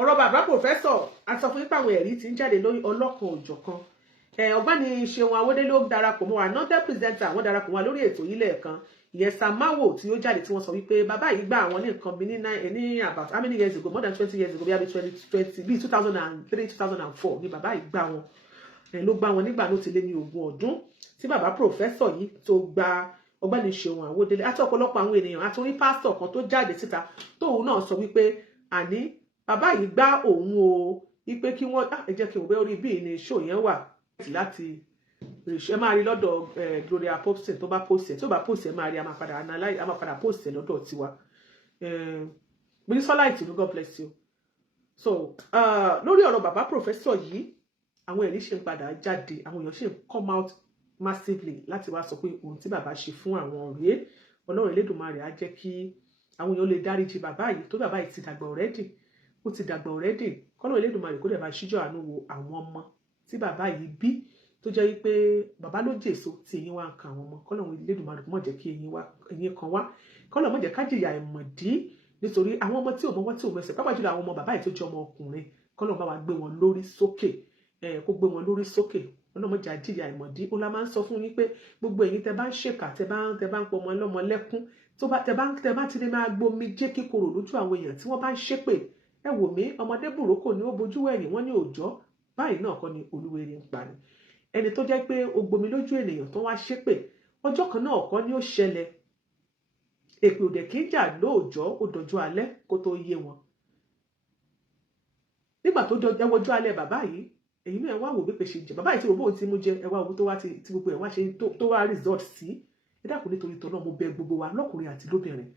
ọ̀rọ̀ bàbá pòfẹ́sọ̀ a sọ fún yín pé àwọn ẹ̀rí ti ń jáde lórí ọlọ́kan òjọ̀kan ọ̀gbẹ́ni Seun Awodele ló darapọ̀ mọ́ wa another presenter àwọn darapọ̀ mọ́ wa lórí ètò yìí lẹ́ẹ̀kan ìyẹn Samawo tí ó jáde tí wọ́n sọ wípé bàbá yìí gbà àwọn ní nǹkan bí ní about how many years ago more than 20 years ago bí 2020 bí 2003 2004 ni bàbá yìí gbà wọn ló gbà wọn nígbà ló ti lé ní 20 ọdún tí bàbá pòfẹ́sọ̀ yìí tó gba ọ̀gbẹ́ni Seun Awodele àti ọ̀pọ̀lọpọ̀ àwọn ènìyàn àti orí pásítọ̀ kan tó jáde síta tóun náà sọ wípé àní bàbá yìí gbá òun o wípé kí wọ́n ẹ jẹ́ kí n wẹ́ orí bíi ní ṣó yẹn wà láti ẹ máa rí lọ́dọ̀ Gloria Popson tó bá post ẹ̀ tó bá post ẹ̀ máa rí a máa padà post ẹ̀ lọ́dọ̀ tiwa Bínísọ́lá Ìtùnú God bless you. So lórí ọ̀rọ̀ bàbá pòfẹ́sọ̀ yìí àwọn ẹ̀rí ṣe ń padà jáde àwọn èèyàn ṣe ń come out massively láti wá sọ pé ohun tí bàbá ṣe fún àwọn ọ̀rẹ́ Ọlọ́run Elédùmarè á jẹ́ kí àwọn èèyàn lè dáríjì bàbá yìí tó bàbá yìí ti dàgbà already ó ti dàgbà already kọ́lọ́run Elédùmarè kó dẹ̀ bá ṣíjọ́ àánú wo àwọn ọmọ tí bàbá yìí bí tó jẹ́ wípé bàbá ló jèso tí eyín wá ń kan àwọn ọmọ kọ́lọ́run Elédùmarè kó má jẹ́ kí eyín kan wá kọ́lọ́run má jẹ́ ká jìyà ìmọ̀dí nítorí àwọn ọmọ tí ò mọ́wọ́ tí ò mẹsẹ̀ pápá jùlọ àwọn ọmọ bàbá yìí tó jẹ́ ọmọ ọkùnrin kọ́lọ́run bá wa gbé wọn lórí sókè kó gbé wọn lórí sókè ọlọ́mọ jà jìyà ìmọ̀dí ó la máa ń sọ fún yín pé gbogbo ẹ̀yin tẹ bá ń ṣèkà tẹ bá ń pọ ọmọ ọlọ́mọ lẹ́kún tẹ bá ti lè máa gbomi jẹ́ kíkorò lójú àwọn èèyàn tí wọ́n bá ń ṣépè ẹ wò mí ọmọdé burúkú ni ó bojú ẹ̀yìn wọ́n ní òòjọ́ báyìí náà kọ́ ni olúwere ń pa ni ẹni tó jẹ́ pé o gbomi lójú ènìyàn tó wá ṣépè ọjọ́ kan náà kọ́ ni ó ṣẹlẹ̀ èpè òdẹ̀ kí ń jà lóòjọ́ ó dọjọ́ alẹ́ kó tó yé wọn nígbà tó dọjọ́ alẹ́ bàbá yìí èyí náà wá wò bí pé ṣe jẹ bàbá yìí tí robó ti mú jẹ ẹ wá owó tó wá ti gbogbo ẹ wá ṣe tó wá result sí ẹ dákun nítorí tọ náà mo bẹ̀ gbogbo wa lọ́kùnrin àti lóbìnrin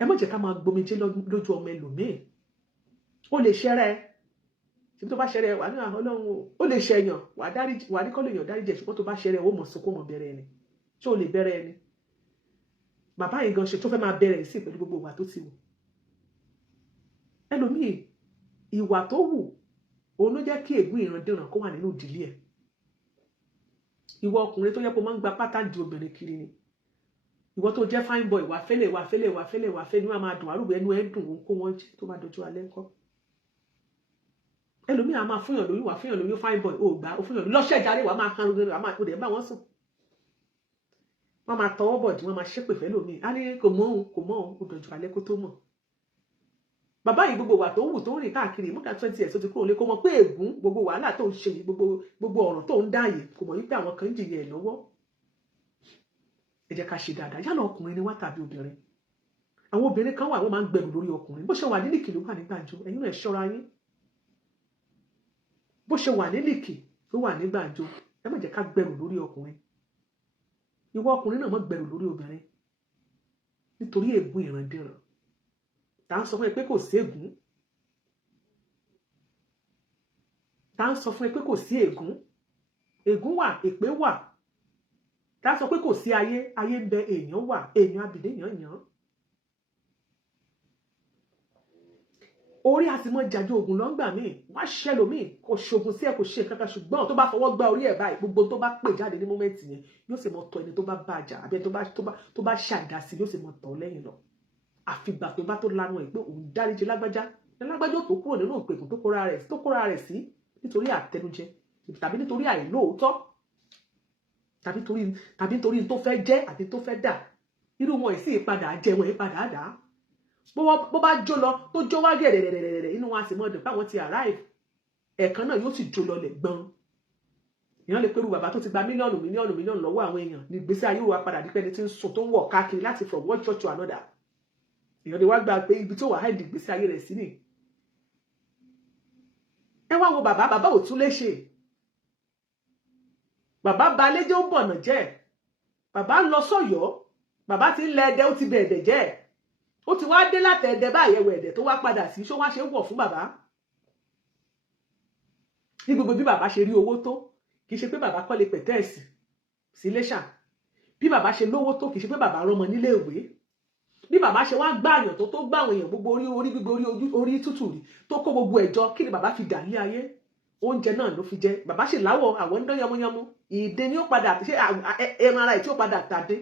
ẹ má jẹ́ ká máa gbomijé lójú ọmọ ẹlòmíì ó lè ṣẹrẹ ṣe tó bá ṣẹrẹ wà ní Ọlọ́run ó lè ṣẹyàn wà ní kọlọ èèyàn dáríjẹ ṣùgbọ́n tó bá ṣẹrẹ ó mọ̀ sunkún mọ̀ bẹ̀rẹ̀ ẹni ṣé ó lè bẹ̀rẹ̀ ẹni bàbá yìí gan ṣe tó fẹ́ máa bẹ̀rẹ̀ sí pẹ̀lú gbogbo ìwà tó ti wù ẹlòmíì ìwà tó wù òun ló jẹ́ kí ègún ìrandíran kó wà nínú ìdílé ẹ̀ ìwọ ọkùnrin tó yẹ kó máa ń gba pátá di obìnrin kiri ni ìwọ tó jẹ́ fine boy wà fẹ́lẹ̀ ní wọ́n máa dùn àrùbẹ̀ ẹnu ẹ̀ dùn òun kó wọ́n jẹ́ tó bá dojú alẹ́ ńkọ́ ẹlòmíì a máa fúnyàn lóyún wà fúnyàn lóyún fine boy ò gbà ó fúnyàn lọ́ṣẹ̀ ìjáde wà máa han lórí àmà òdè bá wọn sùn wọ́n máa tọwọ́ bọ̀ dí wọ́n máa ṣépè fẹ́ lómi á ní kò mọ́ òun ó dojú alẹ́ kó tó mọ̀ bàbá yìí gbogbo wà tó ń wù tó ń rìn káàkiri more than 20 years ó ti kúrò lé kó mọ̀ pé ègún gbogbo wàhálà tó ń ṣe yìí gbogbo ọ̀ràn tó ń dá yìí kò mọ̀ wípé àwọn kan ń jìyà ẹ̀ lọ́wọ́ ẹ jẹ́ ká ṣe dáadáa yálà ọkùnrin ni wá tàbí obìnrin àwọn obìnrin kan wà wọ́n máa ń gbẹ̀rù lórí ọkùnrin bó ṣe wà nílìkì ló wà ní gbàǹjo ẹ̀yin náà ṣọ́ra yín bó ṣe wà nílìkì ló wà ní gbàǹjo ẹ má jẹ́ ká gbẹ̀rù lórí ọkùnrin ìwọ ọkùnrin náà má gbẹ̀rù lórí obìnrin nítorí ègún ìrandíran tá ń sọ fún ẹ pé kò sí ègún tá ń sọ fún ẹ pé kò sí ègún wà èpè wà tá sọ pé kò sí ayé ń bẹ èèyàn wà èèyàn abìdé yàn orí àti mọ́ jàjọ ogun lọ́ngbà míì wá ṣẹlò míì kò ṣogun sí ẹ kò ṣe kankan ṣùgbọ́n tó bá fọwọ́ gba orí ẹ̀ báyìí gbogbo tó bá pè jáde ní mọ́mẹ́ǹtì yẹn yóò sì mọ tọ ẹni tó bá bàjá àbí tó bá ṣàdásí yóò sì mọ tọ lẹ́yìn lọ àfìgbà tó bá tó lanu ẹ̀ pé òun dáríjì lágbájá tó kúrò nínú ìpèkùn tó kóra rẹ̀ sí nítorí àtẹnujẹ tàbí nítorí àìlóòótọ́ tàbí nítorí tó fẹ́ jẹ́ àti tó fẹ́ dà irú wọn ìsì ìpadà jẹ wọn ìpadà dà bó bá jó lọ tó jó wá gẹ̀rẹ̀rẹ̀rẹ̀ inú wa sì mọ́ ọdún báwọn ti arrive ẹ̀ẹ̀kan náà yóò sì jó lọ lẹ̀ gbọ́n èèyàn lè pẹ̀lú bàbá tó ti gba mílíọ̀nù lọ́wọ́ àwọn èèyàn ní ìgbésí ayé wa padà dípẹ́ ní ti ń sùn tó ń wọ̀ káàkiri láti from one church to another èèyàn lè wá gba pé ibi tó wà háìdì ìgbésí ayé rẹ̀ sí ni ẹ wá wo bàbá ò tún lè ṣe bàbá balẹ́jẹ́ ó bọ̀nà jẹ́ bàbá lọ sọ́yọ́ bàbá ti ń lẹ ẹdẹ ó ti bẹ ẹ̀dẹ̀ jẹ́ ó ti wá dé láti ẹdẹ báyẹ̀wò ẹ̀dẹ̀ tó wá padà sí ṣó wá ṣe wọ̀ fún bàbá ní gbogbo bí bàbá ṣe rí owó tó kì í ṣe pé bàbá kọ́lé pẹ̀tẹ́ẹ̀sì sí Iléṣà bí bàbá ṣe lówó tó kì í ṣe pé bàbá rọmọ nílé ìwé bí bàbá ṣe wá gbààyàn tó gbàwọn èèyàn gbogbo orí gbígbé orí tútù rí tó kó gbogbo ẹ̀jọ kí ni bàbá fi dà ní ayé oúnjẹ náà ló fi jẹ bàbá ṣe láwọ̀ àwọn ń dán yánmúyánmú ìdè ni ó padà ṣe ẹran ara ẹ̀ tí ó padà tàdé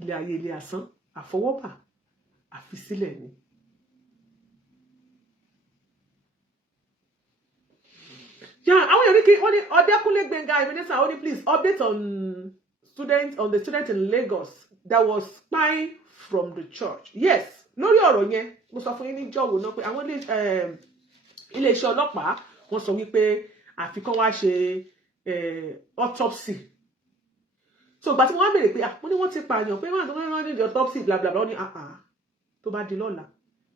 ilé ayé ilé asán àfọwọ́bà àfisílẹ̀ ni. Àwọn èèyàn ní kí wọ́n ní Ọdẹ́kúnlé Gbénga Ebenezer only please update on the student in Lagos that was spying from the church. Yes, lórí ọ̀rọ̀ yẹn mo sọ fún yín ní jọ̀wọ́ náà pé àwọn iléeṣẹ́ ọlọ́pàá wọ́n sọ wípé àfikún wá ṣe autopsy. So ìgbà tí wọ́n béèrè pé mo ní wọ́n ti pààyàn pé wọ́n ní autopsy bla bla bla ní tó bá di lọ́la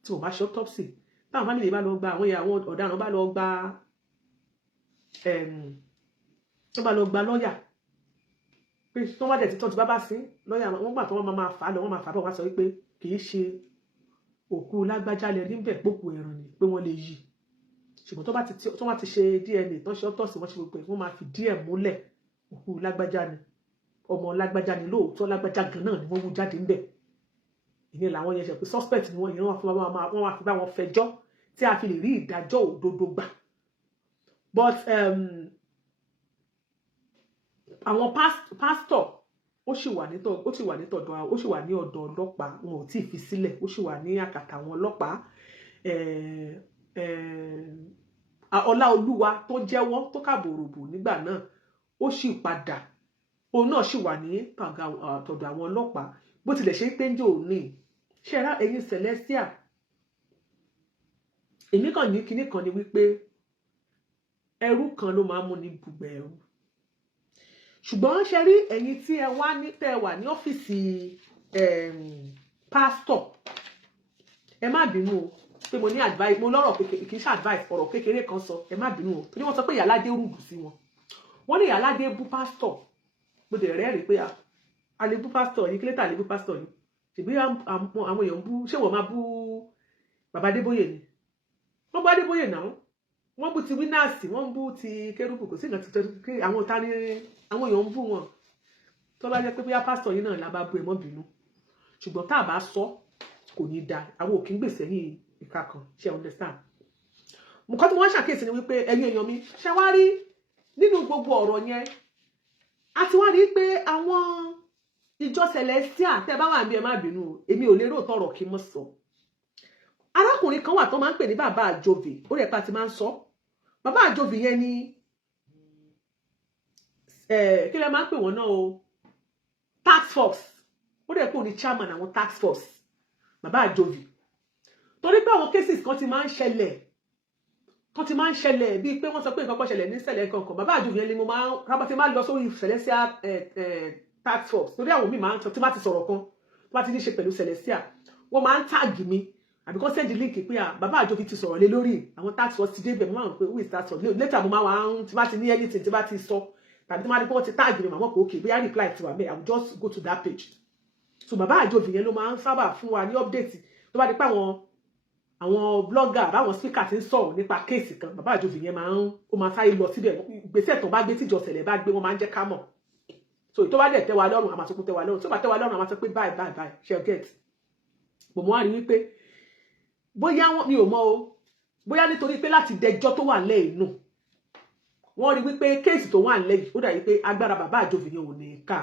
tí wọ́n bá ṣe autopsy táwọn bá nílé bá lọ gba àwọn ọ̀daràn bá lọ gba lọ́yà pé tó wá dẹ̀ tí tọ́jú bá sí lọ́yà wọ́n gbà tó wọ́n máa fà á lọ wọ́n máa fà á bọ̀ wá sọ wípé kì í ṣe òkú lágbájá lẹ níbẹ̀ pókù ẹ̀ràn ni pé wọ́n lè yí ṣùgbọ́n tó bá ti ṣe DNA tó ṣe autopsy wọ́n ṣe gbogbo ẹ̀ wọ́n máa fi díẹ̀ múlẹ̀ òkú lágbájá ni ọmọ lágbájá ni lóòótọ́ lágbájá gan náà ni wọ́n wú jáde ńbẹ̀ ìyẹn làwọn yẹn ṣe pé suspect ni wọ́n yẹn wọ́n máa fi bá wọn fẹjọ́ tí a fi lè rí ìdájọ́ òdodo gbà. But àwọn pastor ó sì wà ní ọ̀dọ̀ ọlọ́pàá wọn ò tí ì fi sílẹ̀ ó sì wà ní àkàtà àwọn ọlọ́pàá. Ọláolúwa tó jẹ́wọ́ tó kàbòròbò nígbà náà ó sì padà òun náà sì wà ní tọ̀dọ̀ àwọn ọlọ́pàá bó tilẹ̀ ṣe pé ń jò ní ṣẹ́ra ẹ̀yin Celestia èmi kàn ní kinní kan ni wípé ẹrú kan ló máa ń mú ní bùgbẹ̀ ẹrú ṣùgbọ́n ṣe rí ẹ̀yin tí ẹ wà ní ọ́fíìsì pásítọ̀ ẹ má bínú o pé mo ní advice mo lọ́rọ̀ kékeré kì í ṣe advice ọ̀rọ̀ kékeré kan sọ ẹ má bínú o torí wọ́n sọ pé Iyalaje rúdù sí wọn wọ́n ní Iyalaje bú pásítọ̀ mo dẹ̀ rẹ́rìí pé a lè bú pásítọ̀ yìí kílẹ̀tà lè bú pásítọ̀ yìí ṣèbí àwọn èèyàn bú ṣé wọ́n máa bú bàbá Adébóyè ni wọ́n bú Adébóyè náà wọ́n bú ti wínàsì wọ́n bú ti kérúbù kò sí ìgbà tí àwọn èèyàn ń bú wọn tó bá jẹ́ pé bóyá pásítọ̀ yìí náà la bá bú ẹ mọ́ bínú ṣùgbọ́n tá a bá sọ kò ní da àwọn òkè ń gbèsè yìí ìka kan ṣe understand. nǹkan tí wọ́n ṣàkíyèsí ni wípé ẹ̀yin èèyàn mi ṣe wá rí nínú gbogbo ọ̀rọ̀ yẹn a ti wá rí pé àwọn ìjọ Celestia tẹ́ bá wà bí ẹ má bínú èmi ò lérò tọrọ kí mo sọ arákùnrin kan wà tó máa ń pè ní bàbá àjòvì ó rẹ̀ pa ti máa ń sọ bàbá àjòvì yẹn ni kí lẹ máa ń pè wọ́n náà o tax force ó rẹ̀ pé òun ni chairman àwọn tax force bàbá àjòvì torí pé àwọn cases kan ti máa ń ṣẹlẹ̀ bíi pé wọ́n sọ pé nǹkan kan ṣẹlẹ̀ ní ṣẹlẹ̀ kankan bàbá àjòvì yẹn ni mo máa ń rábọ́ tí máa lọ sórí Celestia tax force torí àwọn míì máa ń sọ tí máa ti sọ̀rọ̀ kan tó bá ti ní ṣe pẹ̀lú Celestia wọ́n máa ń táàgì mi àbí kọ́ send link pé bàbá àjòvì ti sọ̀rọ̀ lé lórí àwọn tax force ti dé ibẹ̀ mo máa ń pè who is tax force later mo máa wà ń tí bá ti ní anything tí bá ti sọ tàbí tí máa rí pé wọ́n ti táàgì mi màmá pé okay bóyá reply ti wà bẹ́ẹ̀ I will just go to that page so bàbá àjòvì yẹn ló máa ń sábà fún wa ní update tó bá di pé àwọn blogger àbáwọn speaker ti ń sọ̀rọ̀ nípa kéèsì kan bàbá àjòvì yẹn máa sáré lọ síbẹ̀ ìgbésẹ̀ tó bá gbé tíjọ ṣẹlẹ̀ bá gbé wọn máa ń jẹ́ ká mọ̀ so tó bá dẹ̀ tẹ́ wa lọ́rùn àmà tó kún tẹ́ wa lọ́rùn tó bá tẹ́ wa lọ́rùn àmà sọ pé bye shall get bò mo wá rí wípé bóyá mi ò mọ̀ o bóyá nítorí pé láti dẹjọ́ tó wà lẹ́yìn nù wọ́n rí wípé kéèsì tó wà lẹ́yìn ó dàbí pé agbára bàbá àjòvì yẹn ò ní ká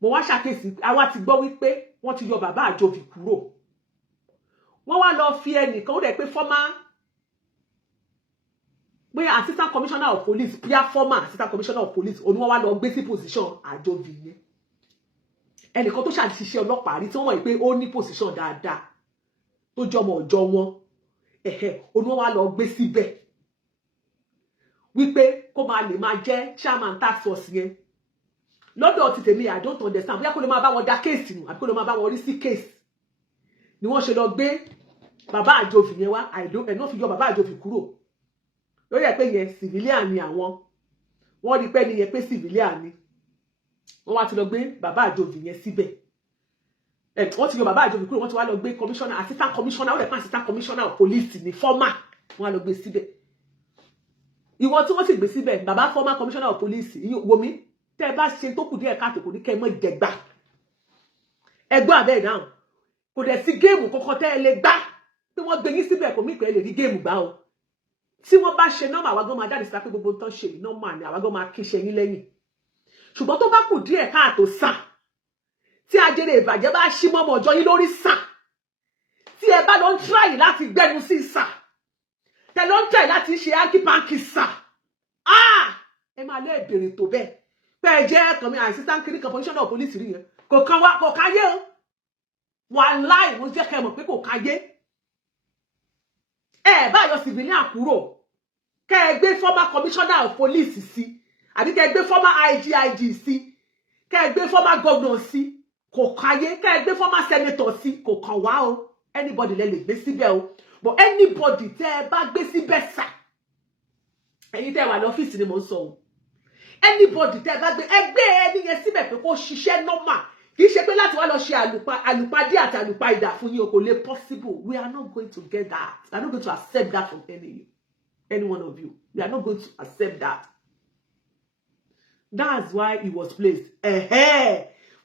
mo wá ṣàkíyèsí àwa ti gbọ́ wípé wọ́n ti yọ bàbá àjòvì kúrò wọ́n wá lọ fi ẹnìkan ó dẹ̀ pé bóyá assistant commissioner of police bóyá former assistant commissioner of police òun wọ́n wá lọ gbé sí position àjòvì yẹn ẹnìkan tó ṣàṣìṣe ọlọ́pàá rí tí wọ́n mọ̀ pé ó ní position dáadáa tó jọmọ ọjọ́ wọn òun wọ́n wá lọ gbé síbẹ̀ wípé kó máa lè máa jẹ́ chairman task force yẹn lọ́dọ̀ ti tèmi I don't understand bóyá kó lè máa bá wọn dá kéèsì nù àbí kó lè máa bá wọn rí sí kéèsì ni wọ́n ṣe lọ gbé bàbá àjòvì yẹn wá ẹ̀nà fi yọ bàbá àjòvì kúrò lórí ẹ̀ pé yẹn civilian ni àwọn wọ́n rí pé ni yẹn pé civilian ni wọ́n wá ti lọ gbé bàbá àjòvì yẹn síbẹ̀ wọ́n ti yọ bàbá àjòvì kúrò wọ́n ti wá lọ gbé commissioner assistant commissioner ó lè pa assistant commissioner of police ní former wọ́n wá lọ gbé síbẹ̀ ìwọ tí wọ́n sì gbé síbẹ̀ bàbá former commissioner of police wòmí tẹ́ bá ṣe tó kù díẹ̀ káàtó kò ní kẹ́ mọ́ ìjẹgbà ẹgbọ́n àbẹ́ ìdáhùn kò dẹ̀ sí géèmù kankan tẹ́ ẹ lè gbá tí wọ́n gbé yín síbẹ̀ kò mí pé ẹ lè rí géèmù gbá o tí wọ́n bá ṣe nọ́mà àwa gan máa jáde síta pé gbogbo nǹkan ṣe nọ́mà ni àwa gan máa kí ṣe yín lẹ́yìn ṣùgbọ́n tó bá kù díẹ̀ káàtó sà tí ajere ìbàjẹ́ bá ṣí mọ́mọ́ ọjọ́ yín lórí sà tí ẹ bá lọ ń try láti gbẹnu sí sà tẹ lọ ń try láti ṣe ákípáǹkì sà ẹ máa lé ìbèrè tó bẹ́ẹ̀ pé ẹ jẹ́ kàn mí assistant clinical commissioner of police rí yẹn kò kan wá kò káyé o wà láì mo jẹ́ kẹ́ mọ̀ pé kò káyé ẹ bá yọ civilian kúrò kẹ́ ẹ gbé former commissioner of police sí àbí kẹ́ ẹ gbé former IGIG sí kẹ́ ẹ gbé former governor sí kò káyé kẹ́ ẹ gbé former senator sí kò kàn wá o anybody lè gbé síbẹ̀ o but anybody tẹ́ ẹ bá gbé síbẹ̀ sà ẹ̀yin tẹ́ wà lọ́fíìsì ni mo ń sọ o anybody tẹ́ ẹ bá gbé ẹgbẹ́ ẹni yẹn síbẹ̀ pé kó ṣiṣẹ́ normal kì í ṣe pé láti wá lọ ṣe àlùpàdé àti àlùpàìdà fún yín o kò lè possible we are not going to get that we are not going to accept that from any one of you we are not going to accept that that's why he was placed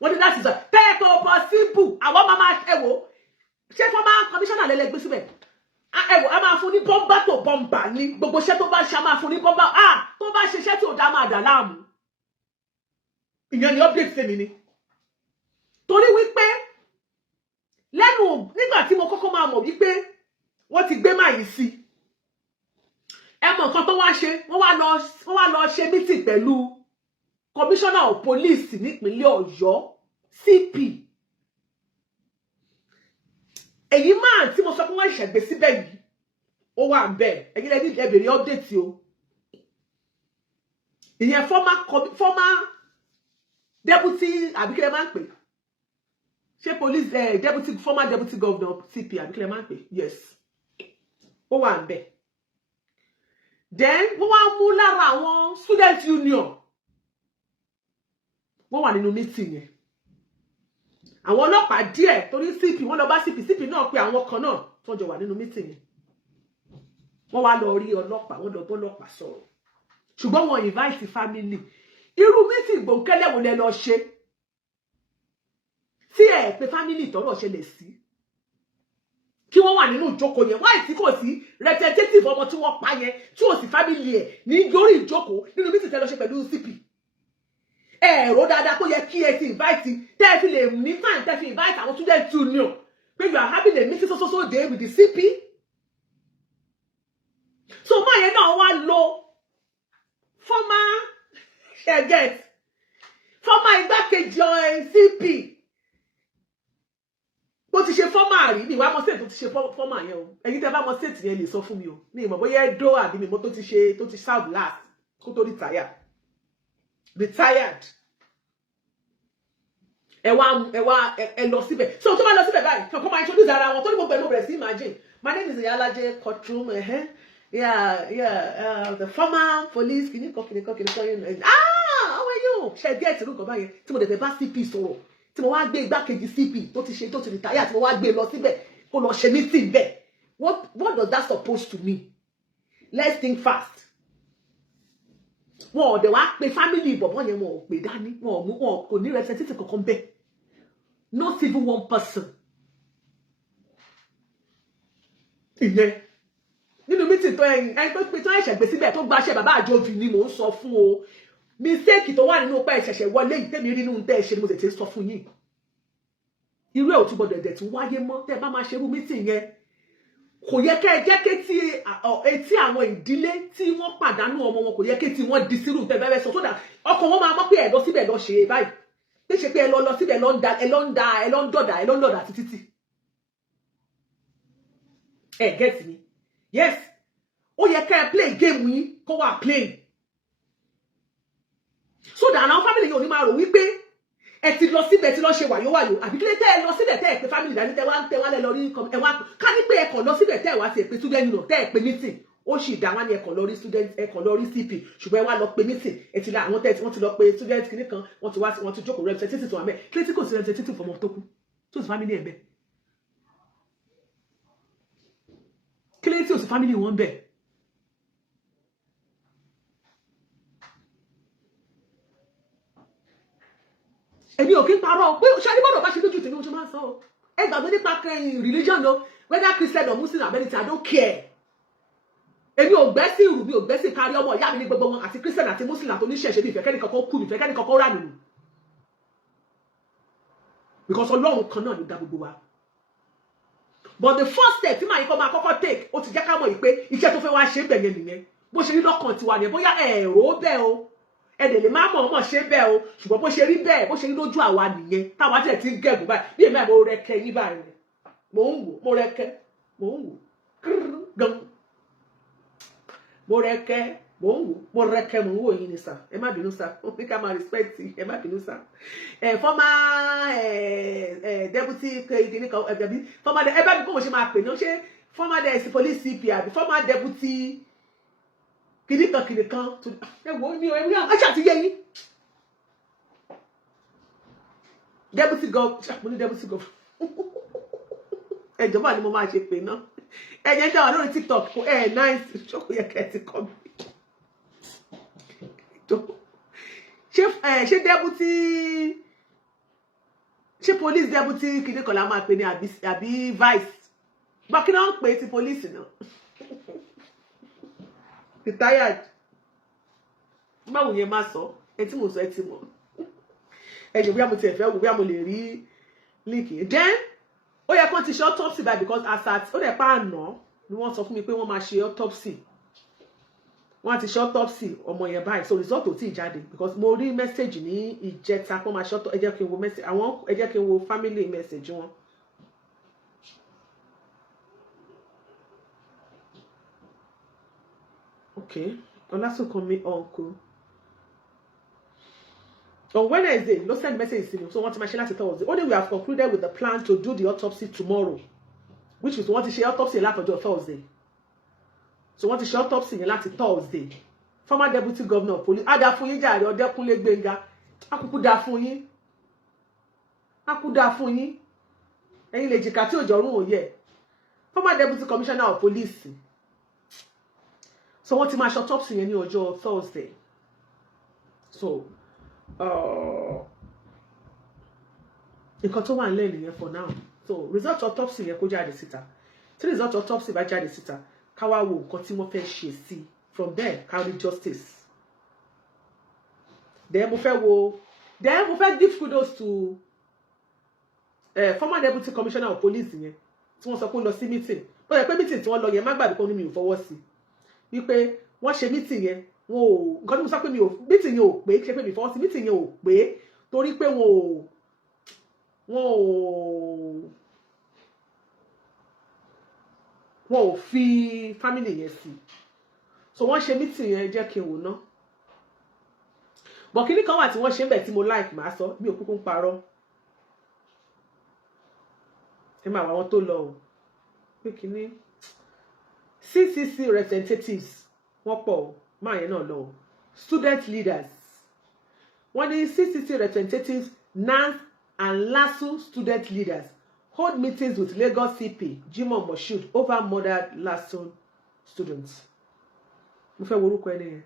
wọ́n ní láti sọ bẹ́ẹ̀ kò possible àwọn máa ẹ wò ṣé former commissioner lẹ́lẹ́gbẹ́ síbẹ̀ ẹ wò a máa fún ní bọ́mbà tó bọ́mbà ní gbogbo iṣẹ́ tó bá ṣe a máa fún ní bọ́mbà tó bá ṣe iṣẹ́ tí ò dá máa dà láàmú ìyẹn ni update tèmi ni torí wípé lẹ́nu nígbà tí mo kọ́kọ́ máa mọ̀ wípé wọ́n ti gbé màyí sí ẹ mọ̀ nǹkan tó wá ṣe wọ́n wá lọ ṣe meeting pẹ̀lú commissioner of police nípínlẹ̀ Ọ̀yọ́ CP èyí máa tí mo sọ pé wọ́n ṣẹ̀gbé síbẹ̀ yìí ó wà ń bẹ̀ ẹ̀yin lẹ́ni ẹ̀bẹ̀rẹ̀ update o ìyẹn former deputy àbíkẹ́lẹ́ máa ń pè ṣé police former deputy governor CP àbíkẹ́lẹ́ máa ń pè yes ó wà ń bẹ̀ then wọ́n wá mú lára àwọn student union wọ́n wà nínú meeting yẹn àwọn ọlọ́pàá díẹ̀ torí CP wọ́n lọ bá CP náà pé àwọn kan náà tó jọ wà nínú meeting yẹn wọ́n wá lọ rí ọlọ́pàá wọ́n lọ bọ́ ọlọ́pàá sọ̀rọ̀ ṣùgbọ́n wọ́n invite family irú meeting gbòǹkẹ́lẹ́ wo lẹ lọ ṣe tí ẹ pé family tọ́rọ̀ ṣẹlẹ̀ sí kí wọ́n wà nínú ìjókòó yẹn wáyé tí kò sí representative ọmọ tí wọ́n pa yẹn tí ò sí family ẹ̀ ní lórí ìjókòó nínú meeting tẹ́ lọ ṣe pẹ̀lú CP ẹ̀rọ dáadáa kó yẹ kí ẹ ti invite tẹ́ fi lè ní time tẹ́ fi invite àwọn student union pé you are having a meeting so day with the CP so máa yẹn náà wá lo former igbákejì CP bó ti ṣe former rí ní ìwà mọ́ state tó ti ṣe former yẹn o ẹ̀yin tẹ́ bá mọ̀ state yẹn lè sọ fún mi o ní ìmọ̀ bóyá ẹ̀dọ́ àbí mímọ́ tó ti serve last kó tó retired ẹ lọ síbẹ̀ so tó bá lọ síbẹ̀ báyìí kankan máa introduce ara wọn tó ní mo pẹ̀lú bẹ̀rẹ̀ sí imagine my name is Iyalaje courtroom the former police kìnìkan how are you ṣe díẹ̀ tí nǹkan báyẹn tí mo dẹ̀ fẹ́ bá CP sọ̀rọ̀ tí mo wá gbé igbákejì CP tó ti retire tí mo wá gbé lọ síbẹ̀ kó lọ ṣe meeting bẹ́ẹ̀ what does that suppose to mean let's think fast wọn ò dẹ̀ wá pé family bọ̀bọ̀ yẹn wọn ò pè dání wọn kò ní representative kankan bẹ́ẹ̀ not even one person ìyẹn nínú meeting tó ẹyin ẹni pé tó ẹ̀ṣẹ̀ gbé síbẹ̀ tó gbaṣẹ́ bàbá àjọbì ni mò ń sọ fún o mistake tó wà nínú pé ẹ̀ṣẹ̀ṣẹ̀ wọlé yìí tẹ́mi rí nínú tẹ́ ẹ ṣe ni mo tètè sọ fún yín irú ẹ̀ ò túbọ̀ dẹ̀dẹ̀ tún wáyé mọ́ tẹ́ ẹ bá máa ṣerú meeting yẹn kò yẹ kẹ́ ẹ jẹ́ kétí etí àwọn ìdílé tí wọ́n pàdánù ọmọ wọn kò yẹ kétí wọ́n di sírù tẹ́ bẹ́ẹ̀ sọ sódà ọkàn wọn máa mọ̀ pé ẹ lọ síbẹ̀ lọ ṣe báyìí tí ṣe pé ẹ lọ síbẹ̀ ẹ lọ ń dọ̀dà títí ẹ get me yes ó yẹ kẹ́ ẹ play game yín kó wà play sódà àwọn family yìí ò ní máa rò wípé ẹ ti lọ síbẹ̀ tí lọ ṣe wàyówàyó àbí kílé tẹ́ ẹ lọ síbẹ̀ tẹ́ ẹ pé family dání tẹ́ wá lẹ lọ rí ẹ wá ká ní pé ẹ kàn lọ síbẹ̀ tẹ́ ẹ wá sí ẹ pé student union tẹ́ ẹ pé meeting ó sì dá wọn ní ẹ kàn lọ rí student ẹ kàn lọ rí CP ṣùgbọ́n ẹ wá lọ pé meeting ẹ ti la àwọn tẹ́ wọ́n ti lọ pé student kìíní kan wọ́n ti jókòó representative tó wà mẹ́ kílé tí kò sí representative fọmọ tó kú tó sì family ẹ̀ bẹ́ẹ̀ kílé tí ò sí family wọn bẹ́ẹ̀ èmi ò kí ń parọ́ pé ṣe àdìbọ̀dọ̀ bá ṣe lójú tèmi mo ṣe máa ń sọ ọ́ ẹ gbàgbé nípa religion o whether Christian or Muslim American I don't care èmi ò gbẹ́ sí ìrù mi ò gbẹ́ sí kárí ọmọ ìyá mi ní gbogbo wọn àti Christian àti Muslim àti oníṣẹ̀ṣe mi ìfẹ́ kẹ́ni kankan kú mi ìfẹ́ kẹ́ni kankan rà nínú because Ọlọ́run kan náà ló dá gbogbo wa. But the first step tí màá yí kọ́ máa kọ́kọ́ take ó ti jẹ́ ká mọ̀ yìí pé iṣẹ́ tó fẹ́ wá ṣe bẹ̀ yẹn nìyẹn bó ṣe rí lọ́kàn tiwa nìyẹn bóyá ẹ̀rọ bẹ́ẹ̀ o ẹ̀dẹ̀ lè má mọ̀ ṣe bẹ́ẹ̀ o ṣùgbọ́n bó ṣe rí bẹ́ẹ̀ bó ṣe rí lójú àwa nìyẹn táwa tẹ̀ ti ń gẹ̀gùn báyìí bí èmi àìmọ̀ mo rẹ̀kẹ́ yín báyìí mò ń wò mo rẹ̀kẹ́ mò ń wò gan mo rẹ̀kẹ́ mò ń wò mo rẹ̀kẹ́ mò ń wò yín ni sà ẹ má bínú sà ó ní ká máa respect ẹ má bínú sà former deputy kìnìún kan former ẹ bá mi kó mo ṣe máa pè ní ó ṣe former police CP àbí former deputy kìnìún kan ẹ wò ó ní ẹ ṣáà ti yé yín deputy gov mo ní deputy gov ẹjọba ni mo máa ṣe pè náà ẹ̀yẹ́ dáwà lórí TikTok kò nice ṣókò yẹ kẹ́ ti kọ́ mi ṣé deputy ṣé police deputy kìnìún kan la máa pè ní àbí vice gbọ́ kí náà ń pè ti police náà retired báwo yẹn máa sọ ẹ tí mo sọ ẹ ti mọ̀ ẹ̀yẹ́ bóyá mo ti ẹ̀fẹ́ wò bóyá mo lè rí líǹkì then ó yẹ kó ti ṣe autopsy báyìí because ó dẹ̀ pa àná ni wọ́n sọ fún mi pé wọ́n máa ṣe autopsy wọ́n ti ṣe autopsy ọmọ yẹn báyìí so result ò tí ì jáde because mo rí message ní ìjẹta pé wọ́n máa ṣe autopsy ẹ jẹ́ kí n wo message àwọn ẹ jẹ́ kí n wo family message wọn. Okay Ọlásùnkànmí uncle on Wednesday ló send message sí mi so wọ́n ti máa ṣe láti Thursday only we have concluded with the plan to do the autopsy tomorrow which is wọ́n ti ṣe autopsy látọjọ́ Thursday so wọ́n ti ṣe autopsy yẹn láti Thursday former deputy governor of police ada fún yín jàre Ọdẹ́kúnlé Gbénga akúkú dá fún yín ẹ̀yin lè jìkà tí òjò ọ̀run òye former deputy commissioner of police so wọ́n ti máa ṣe autopsy yẹn ní ọjọ́ Thursday so nǹkan tó wà nílẹ̀ nìyẹn for now so result autopsy yẹn kó jáde síta tí result autopsy bá jáde síta ká wá wo nǹkan tí wọ́n fẹ́ ṣe sí from there carry justice then mo fẹ́ give kudos to former deputy commissioner of police yẹn tí wọ́n sọ pé ó lọ sí meeting ó yẹ pé meeting tí wọ́n lọ yẹn má gbàgbé pé mi ò fọwọ́ sí wípé wọ́n ṣe meeting yẹn wọn ò nǹkan tí mo sọ pé meeting yẹn ò pé ṣe pé mi fọwọ́ sí meeting yẹn ò pé torí pé wọn ò fi family yẹn sí so wọ́n ṣe meeting yẹn jẹ́ kí n wò ná bọ̀ kíní kan wà tí wọ́n ṣe ń bẹ̀ tí mo like màá sọ bí òkúkú ń parọ́ ẹ máa wà wọn tó lọ o pé kíní CCC representatives wọ́n pọ̀ o máa yẹn náà lọ o student leaders wọ́n ní CCC representatives NANS and LASU student leaders hold meetings with Lagos CP Jimoh Moshood over murdered LASU students. Mo fẹ́ wo orúkọ ẹni yẹn.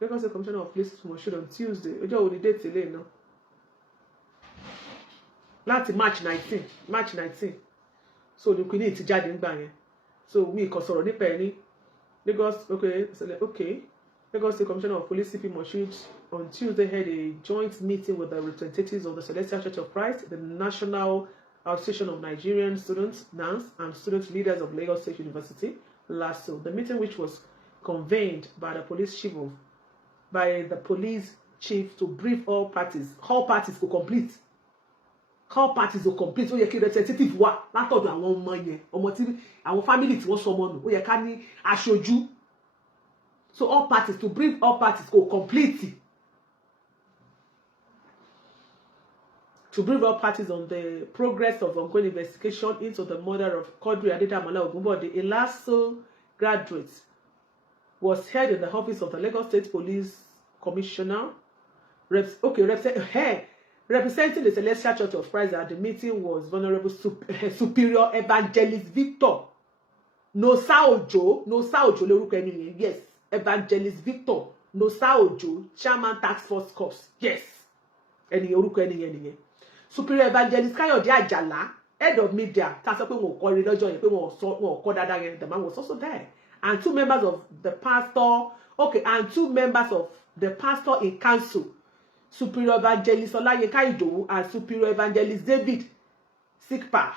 Lagos State Commissioner of Police Moshood on Tuesday. Ọjọ́ òní date ilé náà. Láti March 19. So ní kìíní ti jáde ńgbà yẹn. So mi kàn sọ̀rọ̀ nípa ẹni. Lagos State Commissioner of Police CP Moshood on Tuesday held a joint meeting with the representatives of the Celestial Church of Christ, the National Association of Nigerian Students, NANS, and student leaders of Lagos State University, LASU. The meeting, which was convened by the police chief to brief all parties to complete. All parties to complete. Ó yẹ kí representative wà látọ̀dọ̀ àwọn ọmọ yẹn, ọmọ tí àwọn family tí wọ́n sọ ọmọ nù. Ó yẹ ká ní aṣojú. So all parties to brief all parties to complete. To brief all parties on the progress of ongoing investigation into the murder of Quadri Adedamola Ogunbode, a LASU graduate, was held in the office of the Lagos State Police Commissioner, representing the Celestial Church of Christ. At the meeting was Venerable Superior Evangelist Victor Nosa Ojo lórúkọ ẹni yẹn, yes, Evangelist Victor Nosa Ojo, Chairman Task Force Corps, yes, ẹni orúkọ ẹni yẹn nìyẹn. Superior Evangelist Kayode Ajala, head of media, tá sọ pé wọn kọ rí lọ́jọ́ yẹn pé wọn kọ dáadáa yẹn, the man was also there. And two members of the pastor in council, Superior Evangelist Olayinka Idowu and Superior Evangelist David Sikpa.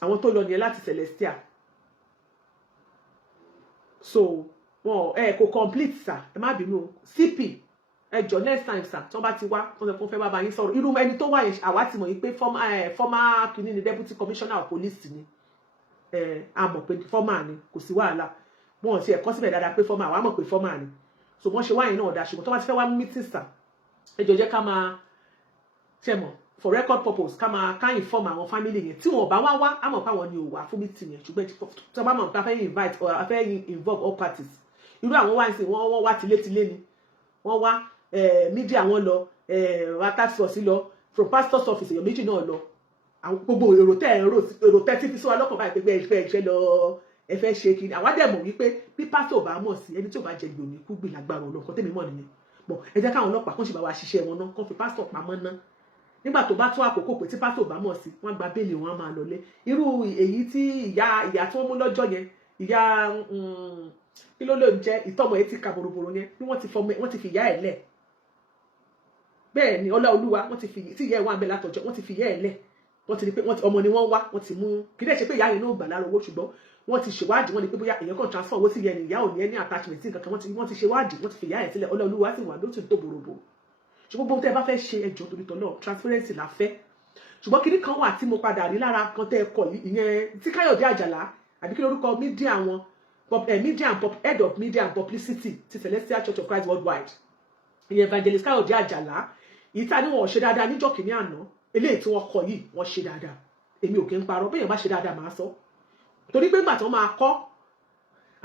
Àwọn tó lọ nìyẹn láti Celestia. So wọn kò complete sir, ẹ má bínú CP ẹjọ next time sir tó bá ti wá tó fẹ́ bá yín sọ̀rọ̀ irú ẹni tó wá yẹn àwa ti mọ̀ yín pé former kìíní ni deputy commissioner of police ni a mọ̀ pé former ni kò sí wàhálà wọn ti ẹ̀kọ́ síbẹ̀ dáadáa pé former àwa mọ̀ pé former ni so wọ́n ṣe wá yẹn náà dá ṣùgbọ́n tó bá ti fẹ́ wá meeting sir ẹjọ jẹ́ ká máa ṣe mọ̀ for record purpose ká inform àwọn family yẹn tí wọn bá wá á mọ̀ pé àwọn ni ò wá fún meeting yẹn ṣùgbọ́n tí wọ́n bá mọ̀ pé a fẹ́ invite or a fẹ́ involve all parties irú àwọn wá ń sìn wọ́n wá tilétilé ni wọ́n wá media wọn lọ wa tax force lọ from pastor's office èèyàn méjì náà lọ gbogbo èrò tẹ́ tí fi sí wa lọ́kàn báyìí pé ìfẹ́ lọ ẹ fẹ́ ṣe kí àwa dẹ̀ mọ̀ wípé bí pásítọ̀ bá mọ̀ sí ẹni tí ò bá jẹ gbòòní kú gbìn lágbára ọlọ́kan tèmi mọ̀ nìyẹn bọ̀ ẹ jẹ́ káwọn ọlọ́pàá kàn ṣe bá wa ṣiṣẹ́ wọn náà kàn fi pásítọ̀ pamọ́ ná nígbà tó bá tó àkókò pé tí pásítọ̀ bá mọ̀ sí wọ́n gba béèlì wọn á máa lọlé irú èyí tí ìyá tí wọ́n mú lọ́jọ́ yẹn ìyá kí ló ló ń jẹ́ ìtọ́mọ̀ etí ka boroboro yẹn bí wọ́n ti fi ìyá ẹ̀ lẹ̀ bẹ́ẹ̀ ni Ọláolúwa wọ́n ti fi tí ìyá ẹ̀ wà ń bẹ látọjọ́ wọ́n ti fi ìyá ẹ̀ lẹ̀ wọ́n ti rí pé ọmọ ni wọ́n wá wọ́n ti mú kí lè ṣe pé ìyá yẹn náà gbà lára owó ṣùgbọ́n wọ́n ti ṣèwádìí wọ́n ní pé bóyá èèyàn kan transfer owó sí ìyá ìyá ò ní ẹni attachment sí nǹkan kan wọ́n ti ṣèwádìí wọ́n ti fi ìyá ẹ̀ sílẹ̀ Ọláolúwa sì wà ló ti tó boroboro ṣùgbọ́n gbogbo tẹ́ ẹ bá fẹ́ ṣe ẹjọ́ torí tọ́lọ́ transparency la fẹ́ ṣùgbọ́n kinní kan wà tí mo padà rí lára kan tẹ́ ẹ kọ ìyẹn tí Káyọ̀dé Àjàlá àbí kí lórúkọ media wọn head of media and publicity ti Celestial Church of Christ Worldwide ìyẹn Evangelist Káyọ̀dé Àjàlá yìí ta ni wọn ò ṣe dáadáa níjọ́ kìíní àná eléyìí tí wọ́n kọ yìí wọ́n ṣe dáadáa èmi ò kí ń parọ́ bẹ́ẹ̀ bá ṣe dáadáa máa sọ torí pé nígbà tí wọ́n máa kọ́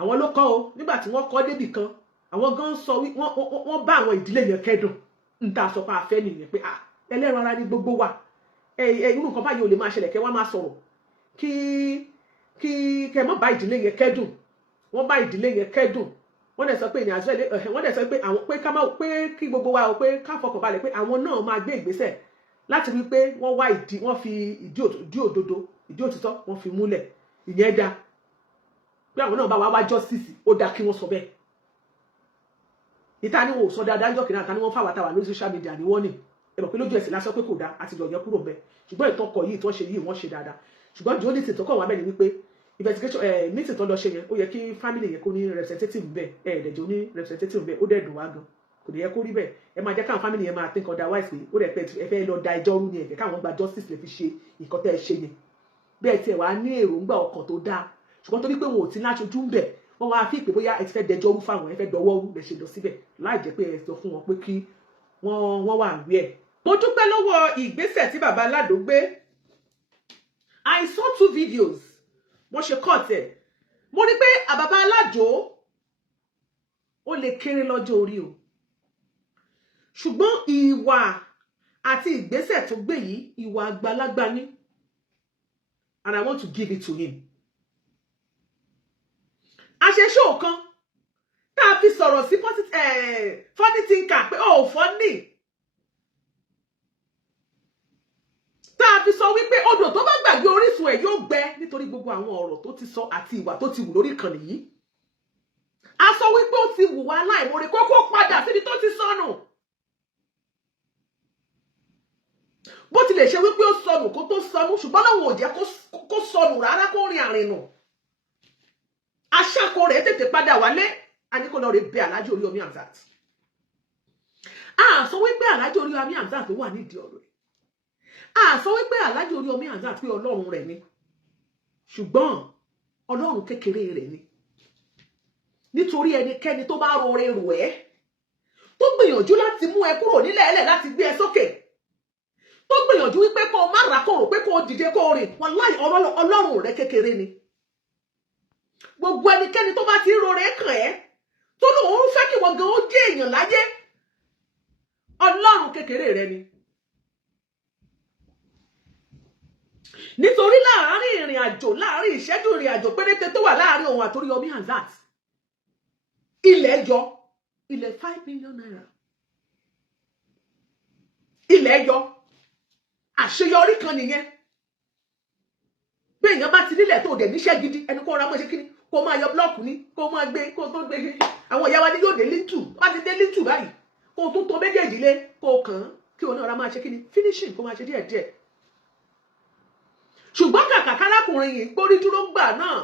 àwọn ló kọ́ o nígbà tí wọ́n kọ́ débì kan àwọn gan sọ wọ́n bá àwọn ìdílé yẹn kẹ́dùn ń ta sọ pé a fẹ́ nìyẹn pé ẹlẹ́ran ara ní gbogbo wa irú nǹkan báyìí ò lè máa ṣẹlẹ̀ kẹ́ wá máa sọ̀rọ̀ kí kẹ́ mọ́ bá ìdílé yẹn kẹ́dùn wọ́n bá ìdílé yẹn kẹ́dùn wọ́n dẹ̀ sọ pé ní àzọ́lé wọ́n dẹ̀ sọ pé àwọn pé kí gbogbo wa pé ká fọkàn balẹ̀ pé àwọn náà máa gbé ìgbésẹ̀ láti wí pé wọ́n fi ìdí òdodo ìdí òtítọ́ wọ́n fi múlẹ̀ ìyẹn dá pé àwọn náà bá wá justice ó dá kí wọ́n sọ bẹ́ẹ̀ ìta ni wọn ò sọ dáadáa jọ kìnnà ta ni wọ́n fà wátàwà lórí social media ni wọ́n ní ẹ mọ̀ pé lójú ẹsẹ̀ lásán pé kò dá àti lọ yẹ kúrò bẹ́ẹ̀ ṣùgbọ́n ìtọ́kọ̀ yìí tó ṣe yìí wọ́n ṣe dáadáa ṣùgbọ́n di only thing tó kọ̀ wá bẹ́ẹ̀ ni wípé investigation meeting tó lọ ṣe yẹn ó yẹ kí family yẹn kó ní representative bẹ́ẹ̀ ẹ̀ẹ́dẹ̀jọ́ ní representative bẹ́ẹ̀ ó dẹ̀ dùn wá gan kò ní yẹ kó rí bẹ́ẹ̀ ẹ máa jẹ́ káwọn family yẹn máa think otherwise pé ó dẹ̀ pẹ́ ẹ fẹ́ lọ da ẹjọ́ rú ni ẹ̀fẹ́ káwọn gba justice lè fi ṣe nǹkan tẹ́ ẹ ṣe yẹn bẹ́ẹ̀ tiẹ̀ wá ní èròǹgbà ọkàn tó dáa ṣùgbọ́n torí pé wọn ò ti láṣojú ń bẹ̀ wọ́n wá fi ìpè bóyá ẹ ti fẹ́ dẹjọ́ rú fáwọn ẹ fẹ́ dọwọ́ rú lè ṣe lọ síbẹ̀ láì jẹ́ pé ẹ sọ fún wọn pé kí wọ́n wà rí ẹ̀. mo dúpẹ́ lọ́wọ́ ìgbésẹ̀ tí bàbá Aládò gbé I saw 2 videos mo ṣe cut ẹ̀ mo rí pé bàbá Aládò ó lè kéré lọ́jọ́ orí o ṣùgbọ́n ìwà àti ìgbésẹ̀ tó gbé yìí ìwà àgbàlagbà ni and I want to give it to him. àṣeṣó kan tá a fi sọ̀rọ̀ sí funny thinker pé ó funny tá a fi sọ wípé odò tó bá gbàgbé orísun ẹ̀ yóò gbẹ nítorí gbogbo àwọn ọ̀rọ̀ tó ti sọ àti ìwà tó ti wù lórí ìkànnì yìí a sọ wípé ó ti wù wá láìmọ̀re kókó padà síbi tó ti sọnù bó tilẹ̀ ṣe wípé ó sọnù kó tó sọnù ṣùgbọ́n láwọn ò jẹ́ kó sọnù rárá kó rìn àrìnà aṣáko rẹ̀ tètè padà wálé a ní kó lọ rè bẹ Alhaji Oríyọmí Hamzat a sọ wípé Alhaji Oríyọmí Hamzat tó wà nídìí ọ̀rọ̀ rẹ̀ a sọ wípé Alhaji Oríyọmí Hamzat pé ọlọ́run rẹ̀ ni ṣùgbọ́n ọlọ́run kékeré rẹ̀ ni nítorí ẹnikẹ́ni tó bá rọrẹ rò ẹ́ tó gbìyànjú láti mú ẹ kúrò nílẹ̀ ẹlẹ̀ láti gbé ẹ sókè tó gbìyànjú wípé kó má ra kó rò pé kó dìde kó rìn wàláhì ọlọ́run rẹ̀ kékeré ni gbogbo ẹnikẹ́ni tó bá ti rọrẹ kàn ẹ́ tó lóun fẹ́ kí wọ́n gan ó jẹ́ èèyàn láyé ọlọ́run kékeré rẹ̀ ni nítorí láàárín ìrìn àjò láàárín ìṣẹ́jú ìrìn àjò péréte tó wà láàárín òun àti Oríyọmí Hamzat ilẹ̀ yọ ilẹ̀ 5 million naira ilẹ̀ yọ àṣeyọrí kan nìyẹn bẹ́ẹ̀ èèyàn bá ti nílẹ̀ tó dẹ̀ níṣẹ́ gidi ẹni kó ra mọ́ ṣe kíni kó máa yọ blọ́ọ̀kù ní kó máa gbé kó tó gbé àwọn ìyá wa ní yóò dé lítù wá ti dé lítù báyìí kó tún tó méjèèjì lé kó kàn kí o ní ọ̀rá máa ṣe kí ni finishing kó máa ṣe díẹ̀díẹ̀ ṣùgbọ́n kàkà kárákùnrin yìí gbórí dúró gbà náà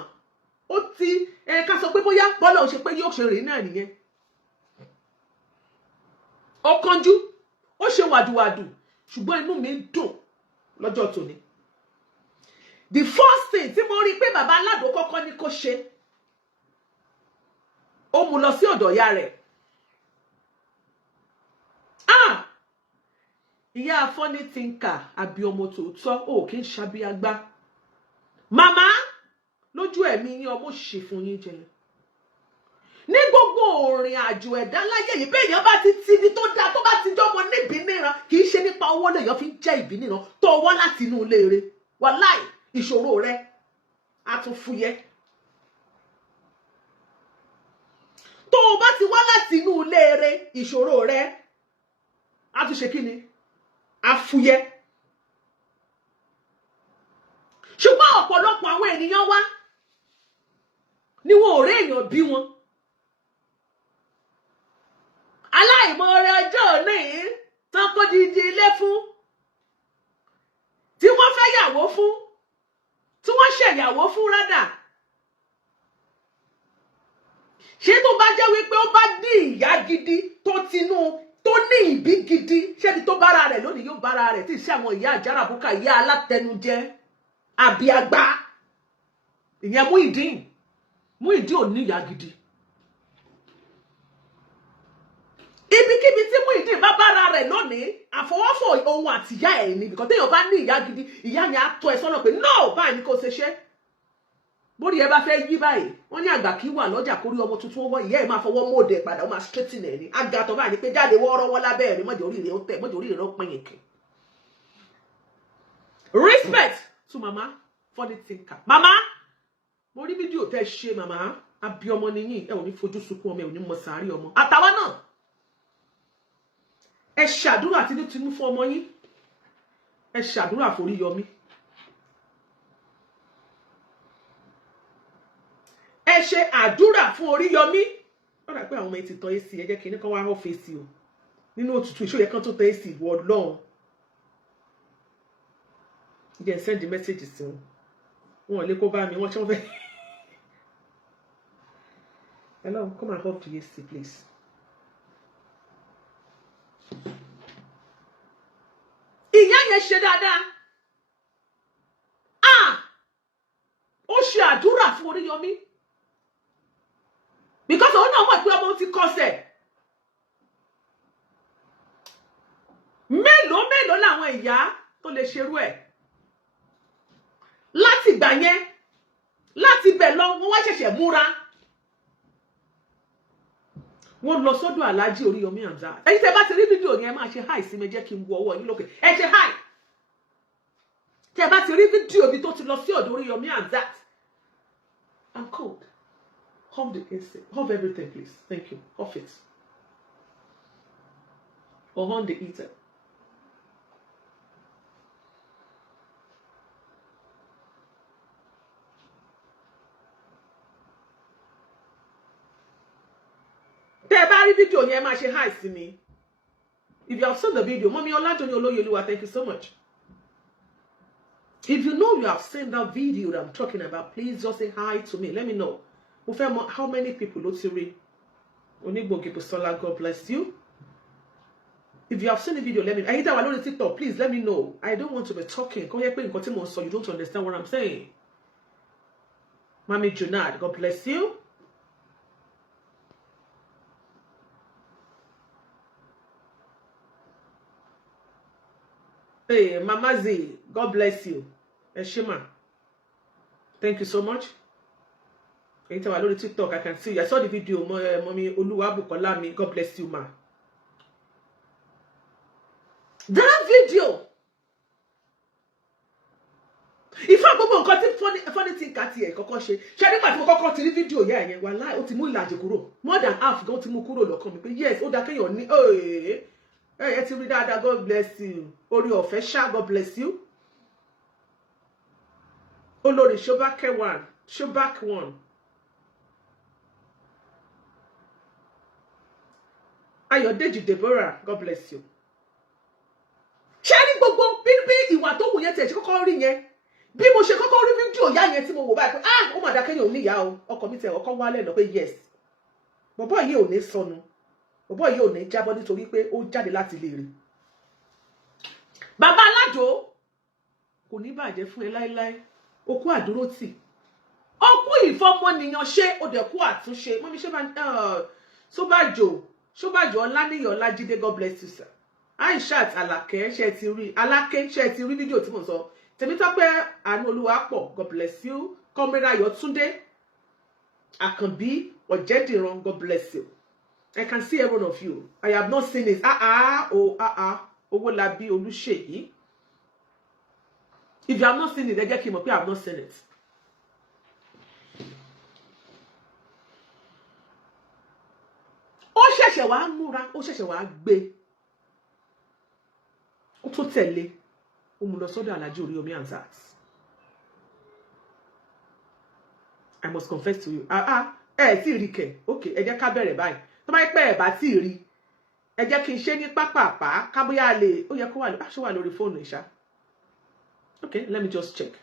ó ti ká sọ pé bóyá bọ́lá ò ṣe pé yóò ṣe rèé náà nìyẹn ó kánjú ó ṣe wàdùwàdù ṣùgbọ́n inú mi dùn lọ́jọ́ tòní the first thing tí mo rí pé bàbá aládò kọ́kọ́ ní kó ṣe ó mú lọ sí ọ̀dọ̀ ìyá rẹ̀ ìyá afọ́ní tínká àbí ọmọ tòótọ́ ò kí ń ṣàbíagbá màmá lójú ẹ̀mí yín ọmọ ṣe fún yín jẹ ní gbogbo òrìn àjò ẹ̀dá láyé yìí bẹ́ẹ̀ yẹn bá ti tibi tó dáa tó bá ti jọmọ níbi níran kì í ṣe nípa owó lèèyàn fi ń jẹ́ ìbí níran tó wá láti inú ilé rẹ̀ wàláì ìṣòro rẹ̀ á tún fúyẹ́ tó o bá ti wá láti inú ilé rẹ̀ ìṣòro rẹ̀ á tún ṣe kí ni afúyẹ́ ṣùgbọ́n ọ̀pọ̀lọpọ̀ àwọn ènìyàn wá ni wọn ò rí èèyàn bí wọn aláìmoore ọjọ́ òní tán kó didi ilé fún tí wọ́n fẹ́ yàwó fún tí wọ́n ṣèyàwó fún rádà ṣé tó bá jẹ́ wípé ó bá ní ìyá gidi tó ní ìbí gidi ṣẹ́ni tó bára rẹ̀ lónìí yóò bára rẹ̀ tí ìṣe àwọn ìyá àjàràbùkà ìyá alátẹnujẹ àbíagbá ìyẹn Muyideen ò ní ìyá gidi ibikíbi tí Muyideen bá bára rẹ̀ lónìí àfọwọ́fọ̀ ohun àtìyá ẹ̀ ní bìkan téèyàn bá ní ìyá gidi ìyá yẹn á tọ́ ẹ sọ́nà pé no báyìí ni kò ṣe ṣe bórí ẹ bá fẹ́ yí báyìí wọ́n ní àgbà kí wà lọ́jà kórí ọmọ tuntun ọwọ́ ìyá ẹ̀ máa fọwọ́ mọ́ọ̀dẹ̀ padà ó máa straighten ẹ̀ ní àgàtọ̀ báyìí ni pé jáde wọ́ọ́rọ́wọ́ lábẹ́ ẹ̀ ní mọ́jọ́ orí rẹ̀ ó tẹ̀ mọ́jọ́ orí rẹ̀ ó pín kì. Respect to mama funny thinker mama mo rí fídíò tẹ́ ṣe mama àbí ọmọ nìyí ẹ ò ní fojú sunkún ọmọ ẹ ò ní mọ sàárì ọmọ àtàwọn náà ẹ ṣàdúrà tinútinú fún ọmọ yín ẹ ṣàdúrà forí yọmí ẹ ṣe àdúrà fún Oríyọmí ó rà pé àwọn ọmọ ẹ ti tọ AC ẹ jẹ́ kí ní kan wá ọ́fíìsì o nínú òtútù ìṣòyẹ kan tó tọ AC wọ Ọlọ́run jẹ́ send message sí wọn lè kó bá mi wọ́n ṣe wọ́n fẹ́ hello come and help the AC please ìyá yẹn ṣe dáadáa ó ṣe àdúrà fún Oríyọmí because òun náà mọ̀ pé ọmọ ti kọsẹ̀ mélòó làwọn ìyá tó lè ṣerú ẹ̀ láti ìgbà yẹn láti bẹ̀ lọ wọ́n wá ṣẹ̀ṣẹ̀ múra wọ́n lọ sọ́dọ̀ Aláàjì Oríyọmí Hamzat ẹ̀yin tẹ́ bá ti rí fídíò yẹn máa ṣe hi sí mi jẹ́ kí n wo ọwọ́ yín lókè ẹ ṣe hi tẹ́ bá ti rí fídíò bí tó ti lọ sí ọ̀dọ̀ Oríyọmí Hamzat I'm cold off the AC off everything please thank you off it or on the heater video yẹn máa ṣe hi sí mi if you have seen the video Mommy Oladoni Oloyoluwa thank you so much if you know you have seen that video that I'm talking about please just say hi to me let me know mo fẹ́ mọ̀ how many people ló ti rí Onígbòǹgì Bùsọ́lá God bless you if you have seen the video let me know ẹ̀yin tá wà lórí TikTok please let me know I don't want to be talking kó yẹ pé nǹkan tí mo sọ you don't understand what I'm saying Mami Junad God bless you. Hey, Mama Z, God bless you. Eshima, thank you so much. Anytime I load the TikTok, I can see you. I saw the video, Mommy Oluwabukolami. God bless you, ma. That video. If I go on, funny thing, Katie, Kokoshe. Sharing my Kokoko to the video, yeah, wala, o ti mu Iyalaje kúrò. More than half, go to mu kúrò lọ́kàn mi. Yes, o da ke your ni. Oh, hey, ti rí dáadáa, God bless you. Orí ọ̀fẹ́ ṣá, God bless you. Olórí Shobake one. Ayọ̀dèjì Deborah, God bless you. Ṣé rí gbogbo bí ìwà tó wù yẹn tẹ̀ ṣe kọ́kọ́ rí yẹn. Bí mo ṣe kọ́kọ́ rí fídíò ìyá yẹn tí mo wò báyìí pé ó mà dákẹ́ yẹn ò ní ìyá o. Ọkọ mi tẹ̀ ọkọ wálẹ̀ lọ pé yes. Bọ̀bọ́ yìí ò ní sọnù. Bọ̀bọ́ yìí ò ní jábọ́ nítorí pé ó jáde láti ilé rẹ̀. Bàbá Aládò kò ní bàjẹ́ fún ẹ láéláé. O kú àdúrótì. O kú ìfọmọnìyàn ṣe o dẹ̀ kú àtúnṣe. Mọ́mí ṣé bá Ṣóbàjò Ọláníyàn Ọlájídé, God bless you, sir. Aishat Alake, ṣé ti rí. Alake, ṣé ti rí fídíò tí mo sọ. Tèmítọ́pẹ́ Àánúolúwapọ̀, God bless you. Kọ́mẹ́rà Ayọ̀túndé Àkànbí Ọ̀jẹ̀dìran, God bless you. I can see every one of you. I have not seen it. Owólabí Olúṣèyí. If you have not seen it, ẹ jẹ́ kí n mọ̀ pé I have not seen it. Ó ṣẹ̀ṣẹ̀ wá múra, ó ṣẹ̀ṣẹ̀ wá gbé. Ó tún tẹ̀lé. Ó mú lọ sọ́dọ̀ Alhaji Oríyọmí Hamzat. I must confess to you. Tí rí kẹ̀. Okay, ẹ jẹ́ ká bẹ̀rẹ̀ báyìí. Tó bá yẹ pé ẹ bá tí rí. Ẹ jẹ́ kí n ṣe ní pápápá ká bóyá lè ó yẹ kó wà lórí fóònù ìṣá. Okay, let me just check.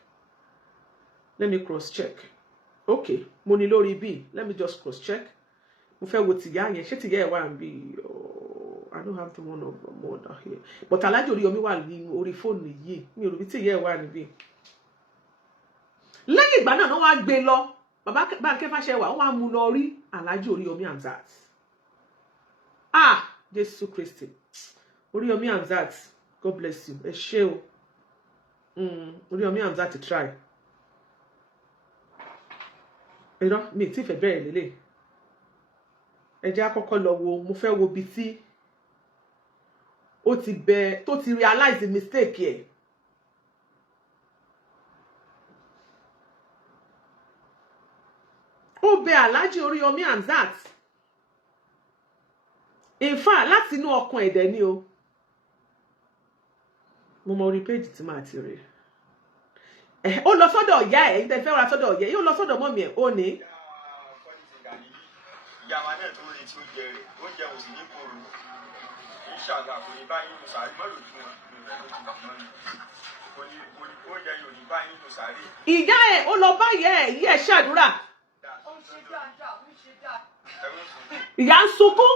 Let me cross check. Okay, mo ní lórí bí. Let me just cross check. Mo fẹ́ wo tìyá yẹn. Ṣé tìyá ẹ̀ wà níbí? I don't have the one of mother here. But Alhaji Oríyọmí wà ní orí fóònù yìí. Mi ò rò bí tìyá ẹ̀ wà níbí. Lẹ́yìn ìgbà náà wọ́n á gbé lọ. Bàbá Bánkẹ́ Fáṣẹwà wọ́n á mú lọ rí Alhaji Oríyọmí Hamzat. Jésù Kristi. Oríyọmí Hamzat, God bless you. Ẹ ṣé o. Oríyọmí Hamzat try. Mi ti fẹ́ bẹ̀rẹ̀ lélẹ̀. Ẹ jẹ́ àkọ́kọ́ lọ wo, mo fẹ́ wo bí tí ó ti bẹ tó ti realize the mistake ẹ̀. Ó bẹ Alhaji Oríyọmí Hamzat. In fact, láti inú ọkàn ẹ̀dẹ̀ ni o. Mo mọ orí péjì tí màá ti rí. Ó lọ sọ́dọ̀ ìyá ẹ̀, ìtẹ́ fẹ́ ra sọ́dọ̀ ìyá ẹ̀, yóò lọ sọ́dọ̀ mọ́mì ẹ̀, ó ní. Ìyá wa náà tó rí tí ó jẹ rẹ̀, ó jẹ òsì ní kòrò. Ìṣàlà kò ní báyìí ló sáré mọ́ lójú wọn. Ó jẹ yóò ní báyìí ló sáré. Ìyá ẹ̀ ó lọ bá ìyá ẹ̀, ìyá ẹ̀ ṣàdúrà. Ìyá ń sunkún.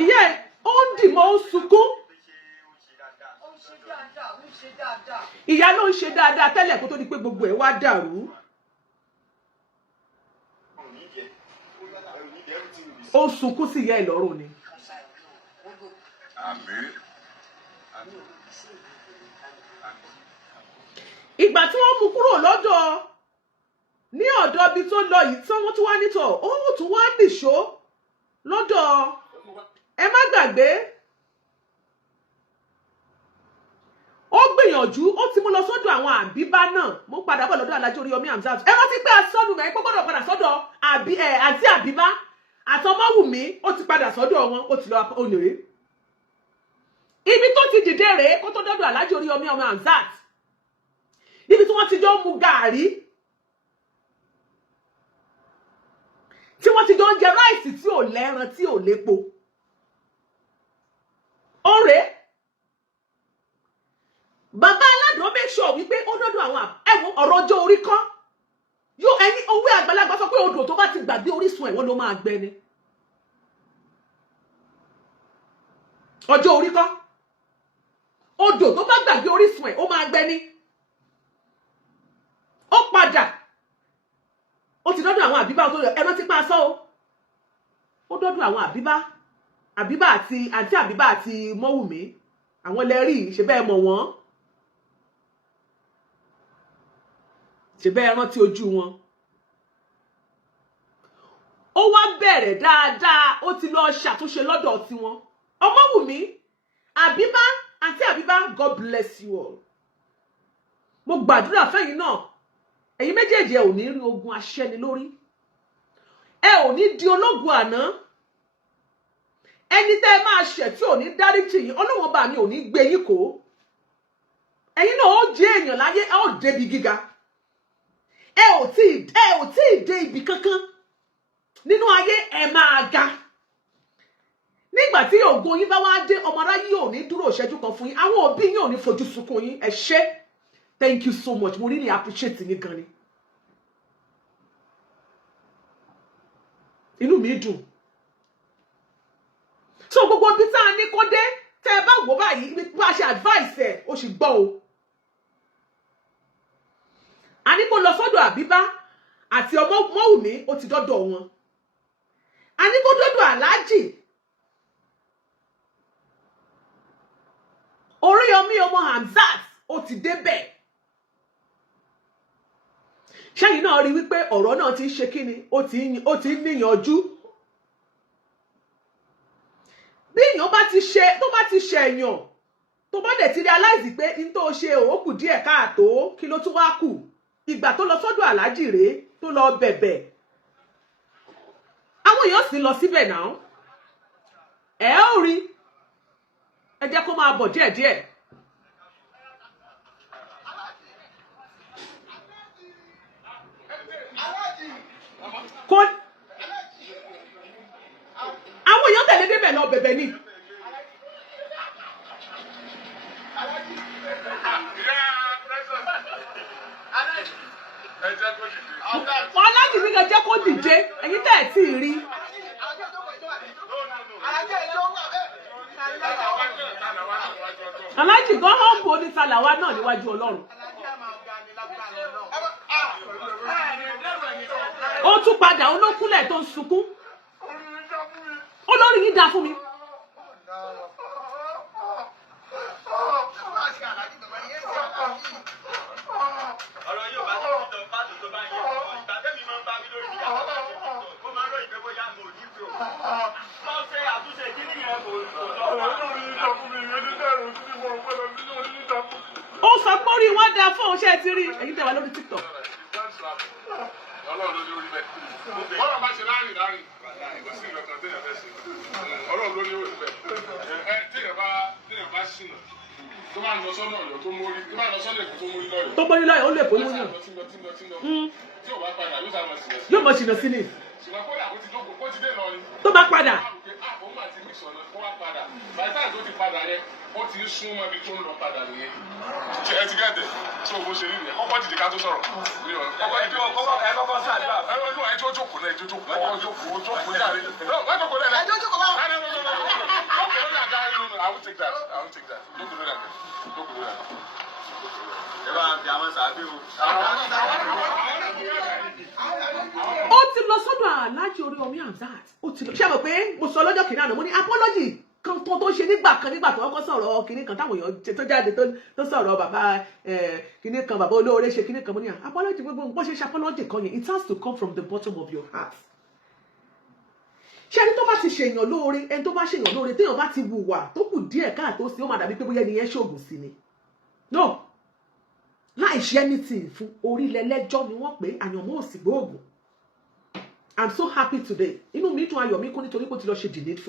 Ìyá ẹ̀ ó ń dì mọ́ ó ń sunkún. Ìyá ló ń ṣe dáadáa tẹ́lẹ̀ kó tó di pé gbogbo ẹ̀ wá dàrú. Ó ń sunkún sí ìyá ẹ̀ lọ́rùn ni. Ìgbà tí wọ́n mú kúrò lọ́dọ̀ ní ọ̀dọ̀ ibi tó lọ yìí tí wọ́n tún wá nítọ̀ ó tún wá nìṣó lọ́dọ̀ ẹ má gbàgbé ó gbìyànjú ó ti mú lọ sọ́dọ̀ àwọn àbíbá náà mo padà bọ̀ lọ́dọ̀ Alhaji Oríyọmí Hamzat ẹ rántí pé asọ́nù mẹ́ pé gbọ́dọ̀ padà sọ́dọ̀ àti àbíbá àtọmọ́wùmí ó ti padà sọ́dọ̀ wọn ó ti lọ olèrè ibi tó ti dìde rèé kó tó dọ́dọ̀ Alhaji Oríyọmí Hamzat níbi tí wọ́n ti jọ mu gàárì tí wọ́n ti jọ ń jẹ ráìsì tí ò lẹ́ran tí ò lépo ọ̀rẹ́ bàbá Aládò make sure wípé ó dọ́dọ̀ àwọn ẹ̀wọ̀n ọ̀rọ̀ ọjọ́ orí kan yóò ẹni owó àgbàlagbà sọ pé odò tó bá ti gbàgbé orísun ẹ̀wọ̀n ló máa gbẹ ni ọjọ́ orí kan odò tó bá gbàgbé orísun ẹ̀ ó máa gbẹ ni ó padà ó ti dọ́dọ̀ àwọn àbíbá tó ẹ̀rọ ti pa sọ́ ó dọ́dọ̀ àwọn àbíbá àti àǹtí àbíbá àti mọ́wùmí àwọn lẹ́rí ṣe bẹ́ẹ̀ mọ̀ wọ́n ṣe bẹ́ẹ̀ rántí ojú wọn ó wá bẹ̀rẹ̀ dáadáa ó ti lọ ṣàtúnṣe lọ́dọ̀ tiwọn ọmọwùmí àbíbá àǹtí àbíbá God bless you all mo gbàdúrà fẹ́yìn náà ẹ̀yin méjèèjì ẹ ò ní rí ogun aṣẹ́ni lórí ẹ ò ní di ológun àná ẹni tẹ́ ẹ máa ṣẹ̀ tí ò ní dáríjì yín Ọlọ́run bá mi ò ní gbé yín kó ẹ̀yin náà ó jẹ́ èèyàn láyé ẹ ó débi gíga ẹ ò tí ì dé ibi kankan nínú ayé ẹ máa ga nígbà tí ògo yín bá wá dé ọmọ aráyé ò ní dúró ìṣẹ́jú kan fún yín àwọn òbí yín ò ní fojú sunkún yín ẹ ṣé thank you so much mo really appreciate yín gan ni inú mi dùn so gbogbo ibi tá a ní kó dé tẹ́ ẹ bá wò báyìí bá a ṣe advice ẹ ó sì gbọ́ o a ní kó lọ sọ́dọ̀ Àbíbá àti ọmọ Mọ́wùmí ó ti dọ́dọ̀ wọn a ní kó dọ́dọ̀ Aláàjì Oríyọmí ọmọ Hamzat ó ti débẹ̀ ṣẹ́yìn náà rí wípé ọ̀rọ̀ náà ti ń ṣe kíni ó ti ń níyànjú bí èèyàn bá ti ṣe tó bá ti ṣe èèyàn tó bá dẹ̀ ti realize pé n tó ṣe òkú díẹ̀ káàtó kí ló tún wá kù ìgbà tó lọ sọ́dọ̀ Aláàjì rèé tó lọ bẹ̀bẹ̀ àwọn èèyàn sì lọ síbẹ̀ náà ẹ ó rí ẹ jẹ́ kó máa bọ̀ díẹ̀díẹ̀ kó àwọn èèyàn tẹ̀lé débẹ̀ lọ bẹ̀bẹ̀ ni Aláàjì ní kan jẹ́ kó dìde ẹ̀yin tẹ́ ẹ̀ tí ì rí Aláàjì gan hàn bò ní tàlàwà náà níwájú Ọlọ́run ó tún padà olókúnlẹ̀ tó ń sunkún olórí yìí dá fún mi. ọ̀rọ̀ yóò bá tó fi tàn fáàlù tó bá yẹ ìgbà tẹ́mi máa ń bá mi lórí ìyá tó bá yẹ ó máa ń rọ ìgbẹ́ bóyá mo ní pé o máa ń ṣe àtúnṣe kí nìyẹn kò ó sọ pé orí wọn dá fún òun ṣe ti rí èyí tẹ́ wà lórí TikTok. Ọlọ́run ló ní orí bẹ́ẹ̀. Ọlọ́run bá ṣe láàrin kò sí ìrọ̀kan téèyàn fẹ́ ṣe. Ọlọ́run ló ní orí bẹ́ẹ̀. Téèyàn bá ṣìnà tó bá lọ sọ́nà Ọ̀yọ́ tó mórí tó bá lọ sọ́nà Èkó tó mórí lọ́yọ̀. tó mórí lọ́yọ̀ ó lè fún yín. Tí ò bá padà yóò sábà ṣìnà sí. yóò mọ̀ ṣìnà sí ni. Ṣùgbọ́n kó dà kó ti jókòó kó ti dé lọ ni. tó bá padà. Ó mà ti ní ìṣọ̀nà kó wá padà. Bàtà tó ti padà yẹ ó ti ń sún mọ́ ibi tó ń lọ padà nìyẹn. Ẹ ti gẹ́gẹ́ tí o bó ṣe rí nìyẹn kọ́kọ́ dìde ká tó sọ̀rọ̀. Kọ́kọ́ dìde kọ́kọ́ sí àdúrà. Ẹ tó jókòó náà ẹ tó jókòó náà ẹ jókòó jáde. Wọ́n jókòó náà ẹ jókòó náà. I will take that. Don't do that. Ẹ bá fi àwọn sàbí o. ó ti lọ sọ́dọ̀ Aláàjì Oríyọmí Hamzat ó ti lọ ṣé mo pé mo sọ lọ́jọ́ kìnìún àná mo ní apology kan tó ṣe nígbà kan tó kọ́kọ́ sọ̀rọ̀ kìnìún kan táwọn èèyàn tó jáde tó sọ̀rọ̀ bàbá kìnìún kan bàbá olóore ṣe kìnìún kan mo ní apology gbogbo nǹkan ṣe apology kan yẹn it has to come from the bottom of your heart. ṣé ẹni tó bá ti ṣèyàn lóore ẹni tó bá ṣèyàn lóore téèyàn bá ti wùwà tó kù díẹ̀ káàtó sí ó máa dàbí pé bóyá ẹni yẹn ṣoògùn sí ni no láì ṣe anything fún orílẹ̀ lẹ́jọ́ ni wọ́n pè àyànmọ́ òsì gbóògùn. I'm so happy today inú mi dùn ayọ̀ mi kún nítorí pé ó ti lọ ṣe Drivetv.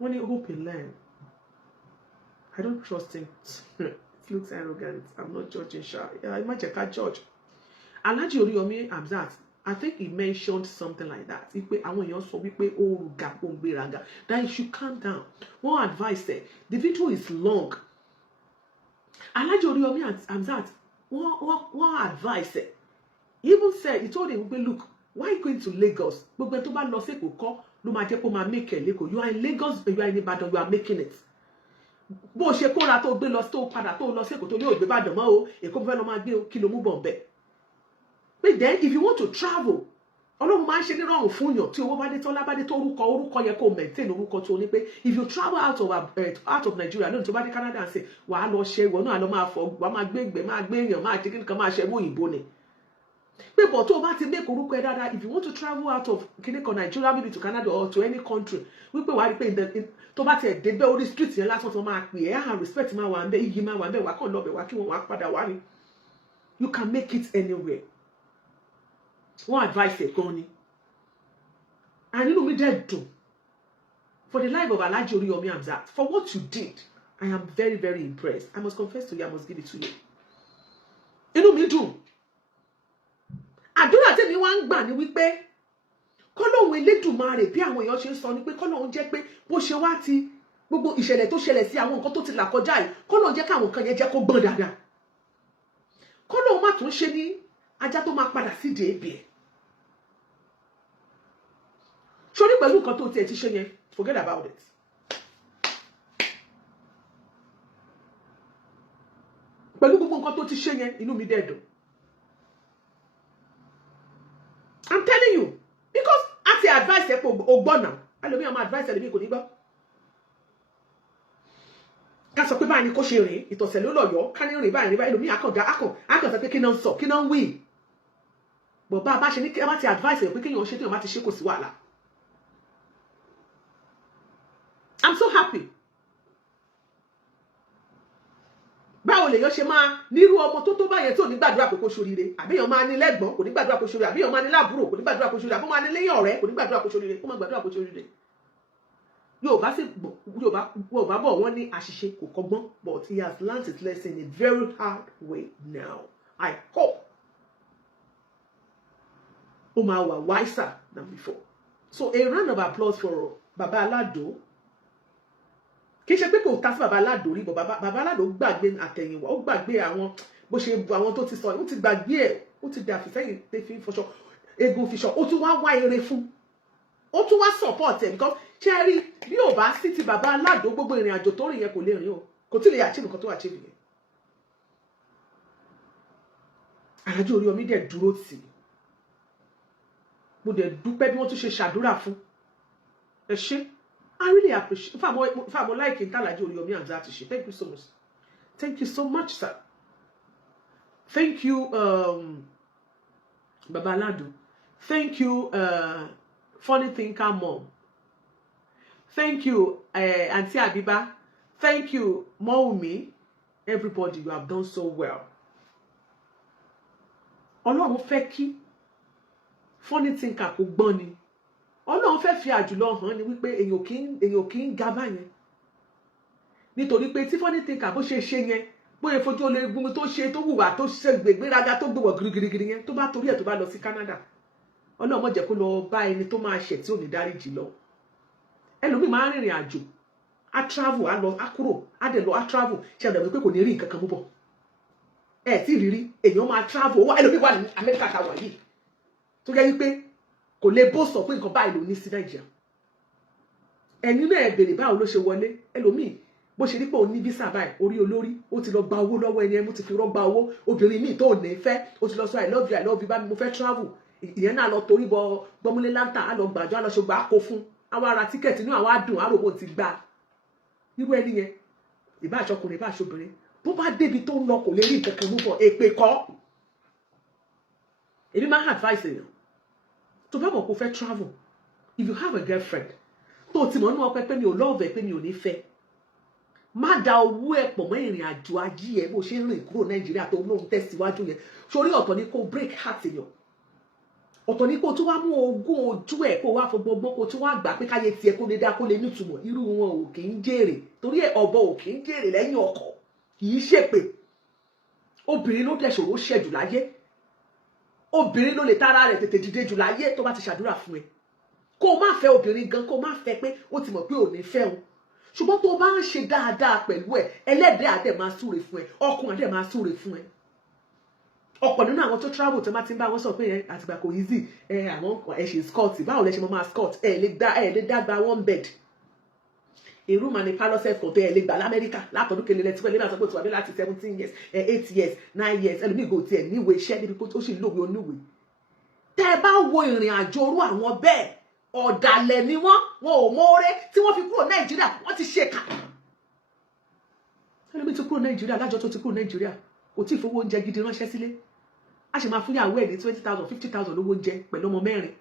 wọ́n ní hope in learn I don't trust him he looks arrogant I'm not judging sha ẹ má jẹ́ ká judge. Aláàjì Oríyọmí Hamzat I think he mentioned something like that wípé àwọn èèyàn sọ wípé ó rúgà ó ń gbéraga that you should calm down one advice ẹ the video is long Aláàjì Oríyọmí Hamzat one advice ẹ even said he told him wípé look why you going to Lagos gbogbo ẹ tó bá lọ sí Èkó kọ́ ló máa jẹ́ kó máa make ẹ̀ lẹ́kọ̀ọ́ you are in Lagos you are in Ìbàdàn you are making it bó ṣe kóra tó gbé lọ tó padà tó lọ sí Èkó tó ní ògbé Ìbàdàn mọ́ o Èkó fẹ́ lọ máa gbé kí ló mú bọ̀ bẹ́ẹ̀. But then if you want to travel Ọlọ́run máa ń ṣe nírọ̀rùn fún yàn tí owó bá dé tọ́lá bá dé tó orúkọ yẹ kó maintain orúkọ tó ní pé if you travel out of Nigeria lónìí tó bá dé Canada ṣe wàá lọ ṣe ìwọ náà lọ máa fọ wàá máa gbé ìgbẹ́ máa gbé èèyàn máa ṣe kíníkan máa ṣe mú òyìnbó ni pé bọ̀ tó o bá ti make orúkọ ẹ dáadáa if you want to travel out of kíníkan Nigeria maybe to Canada or to any country wípé wàá rí pé tó bá tiẹ̀ dé bẹ́ orí street yẹn lásán tó máa pè é respect máa wà ń bẹ́ iyì máa wà ń bẹ́ wà kàn lọ́bẹ̀ wá kí wọ́n wá padà wá ni you can make it anywhere. One advice ẹ̀ gan ni and inú mi dẹ̀ dùn for the life of Iyalaje Oriyomi Hamzat, for what you did. I am very, very impressed. I must confess to you, I must give it to you. Inú mi dùn. Àdúrà tèmi wá ń gbà ní wípé k'Ọlọ́run Elédùmarè bí àwọn èèyàn ṣe ń sọ ní pé k'Ọlọ́run jẹ́ pé bó ṣe wá ti gbogbo ìṣẹ̀lẹ̀ tó ṣẹlẹ̀ sí àwọn nǹkan tó ti là kọjá yìí, k'Ọlọ́run jẹ́ káwọn nǹkan yẹn jẹ́ kó gbọ́n dáadáa. K'Ọlọ́run má tún ṣe ní ajá tó máa padà sí dèébì ẹ̀. Ṣorí pẹ̀lú nǹkan tó tiẹ̀ ti ṣe yẹn, forget about it. Pẹ̀lú gbogbo nǹkan tó ti ṣe yẹn, inú mi dẹ̀ dùn. I'm telling you, because as I advise ẹ pé o gbọ́ náà, ẹlòmíì ọmọ advice ẹlòmíì kò ní gbọ́. Ká sọ pé báyìí ni kò ṣe rìn, ìtọ̀sẹ̀ ló lọ̀yọ́, ká ní rìn báyìí ẹlòmíì akàn sọ pé kí náà ń sọ, kí náà ń wí. Bọ̀ bá a bá ṣe ní kí ẹ bá ti advice ẹ pé kéèyàn ṣe téèyàn bá ti ṣe kò sí wàhálà. I'm so happy. Báwo lèèyàn ṣe máa nírú ọmọ tó báyẹn tí ò ní gbàdúrà pé kó ṣoríire, àbíyàn máa ní lẹ́gbọ̀n kò ní gbàdúrà kó ṣoríire, àbíyàn máa ní láàbúrò kò ní gbàdúrà kó ṣoríire, àbí máa ní lẹ́yìn ọ̀rẹ́ kò ní gbàdúrà kó ṣoríire, kó má gbàdúrà kó ṣoríire. Yorùbá bọ̀ wọ́n ní àṣìṣe kò kọ́gbọ́n, but he has learned his lesson in a very hard way now. I hope ó máa wà wiser than before. So a round of applause for Baba Alado. Kì í ṣe pé kò ta sí Baba Alado rí, Baba Alado gbàgbé àtẹ̀yìnwá, ó gbàgbé àwọn bó ṣe bu àwọn tó ti sọ, ó ti gbàgbé ẹ̀, ó ti dà fìsẹ́yìn tẹ́ fi fọṣọ, egun fiṣọ, ó tún wá ire fún, ó tún wá support ẹ̀, because ṣe rí bí ò bá sí ti Baba Alado gbogbo ìrìn àjò tó rìn yẹn kò lè rìn o, kò tí lè achieve nǹkan tó achieve yẹn. Iyalaje Oriyomi dẹ̀ dúró tì í, mo dẹ̀ dúpẹ́ bí wọ́n tún ṣe ṣàdúrà fún. Ẹ ṣé, I really appreciate. In fact, more like Iyalaje Oriyomi Hamzat. Thank you so much. Thank you so much, sir. Thank you, Baba Alado. Thank you, Funny Thinker Mom. Thank you, Auntie Abiba. Thank you, Moumi. Everybody, you have done so well. Ọlọ́run fẹ́ kí Funny Thinker kó gbọ́n ni. Ọlọ́run fẹ́ fi àjùlọ hàn ni wípé èèyàn kì í ga báyẹn. Nítorí pé tí Funny Thinker bó ṣe ṣe yẹn, bóyá fojú olè gbogbo tó ṣe tó wùwà tó ṣe gbéraga tó gbowó girigirigiri yẹn tó bá torí ẹ̀ tó bá lọ sí Canada. Ọlọ́run má jẹ́ kó lọ bá ẹni tó máa ṣẹ̀ tí ò ní dáríjì lọ. Ẹlòmíì máa ń rìnrìn àjò, á travel, á lọ, á kúrò, á dẹ̀ lọ, á travel, ṣe àdàbí pé kò ní rí nǹkan kan mú bọ̀. Ẹ tí rírí èèyàn máa travel, ẹlòmíì wà ní Amẹ́ríkà ta wà yìí tó jẹ́ wípé kò lè bó sọ pé nǹkan báyìí ló ní sí Nàìjíríà. Ẹ̀yin náà ẹ bèrè báwo ló ṣe wọlé, ẹlòmíì bó ṣe rí pé òun ní visa báyìí orí olórí ó ti lọ gba owó lọ́wọ́ ẹni ẹmu ti fi rọ́gba owó, obìnrin míì tó ní fẹ́ ó ti lọ sọ I love you bá mi mo fẹ́ travel, ìyẹn náà lọ torí bọ gbọmúlé láńtà á lọ gbàjọ á lọ ṣe gbà á kó fún àwọn ará tíkẹ́ẹ̀tì inú àwọn adùn àròbó ti gbà. Irú ẹni yẹn ìbá àṣọkùnrin ìbá àṣọbìnrin bó bá débi tó ń lọ kò lè rí nǹkan kan mú bọ̀, èpè kọ́. Èmi máa ń advice èèyàn tó bá mọ̀ kó fẹ́ travel, if you have a girlfriend tó ti mọ̀ nínú ọpẹ́ pé mi ò love ẹ pé mi ò ní fẹ́, má da owó ẹ̀ pọ̀ mọ́ ìrìn àjò ajé ẹ̀ bó ṣe ń rìn kúrò Nàìjíríà tó lóun tẹ̀síwájú yẹn. Sórí ọ̀tọ̀ ni kó break heart èèyàn, ọ̀tọ̀ ni kó tún wá mú ogún ojú ẹ̀ kó wá fọgbọ́gbọ́n kó tún wá gbà pé káyé tiẹ̀ kó lè dá kó lè nítumọ̀. Irú wọn ò kì í jèrè, torí ẹ̀ ọ̀bọ ò kì í jèrè lẹ́yìn ọkọ̀, kì í ṣèpè. Obìnrin ló dẹ̀ ṣòro ṣẹ̀jù láyé, obìnrin ló lè tára rẹ̀ tètè dìde jù láyé tó bá ti ṣàdúrà fún ẹ. Kó má fẹ́ obìnrin gan, kó má fẹ́ pé ó ti mọ̀ pé ò ní fẹ́ o, ṣùgbọ́n tó bá ń ṣe dáadáa pẹ̀lú ẹ, ẹlẹ́dẹ̀ẹ́ àdẹ̀ máa súre fún ẹ, ọkùnrin àdẹ̀ máa súre fún ẹ. Ọ̀pọ̀ nínú àwọn tó travel tó máa ti ń bá wọn sọ pé yẹn àtìgbà kò easy, àwọn ṣe scott, báwo lẹ ṣe máa scott, ẹ lè dá one bed. Èrú màá ní pálọ́ self-contained ẹ lè gbà l'Amẹ́ríkà látọ̀dún kelele tí wọ́n lè máa sọ pé tó wà bí láti 17 years, 8 years, 9 years, ẹlòmíì gò tiẹ̀ níwèé iṣẹ́ níbi ó sì lówe oníwèé. Tẹ́ ẹ bá wo ìrìn àjò orú àwọn bẹ́ẹ̀, ọ̀dàlẹ̀ ni wọ́n ò mọ́ọ́rẹ́ tí wọ́n fi kúrò Nàìjíríà, wọ́n ti ṣe kà. Ẹlòmíì ti kúrò Nàìjíríà, lájọ tó ti kúrò Nàìjíríà kò tí ì fowó oúnjẹ gidi ránṣẹ́ sílé, a sì máa fún yàwó ẹ̀ ní 20,000 50,000 lówó oúnjẹ pẹ̀lú ọmọ mẹ́rin.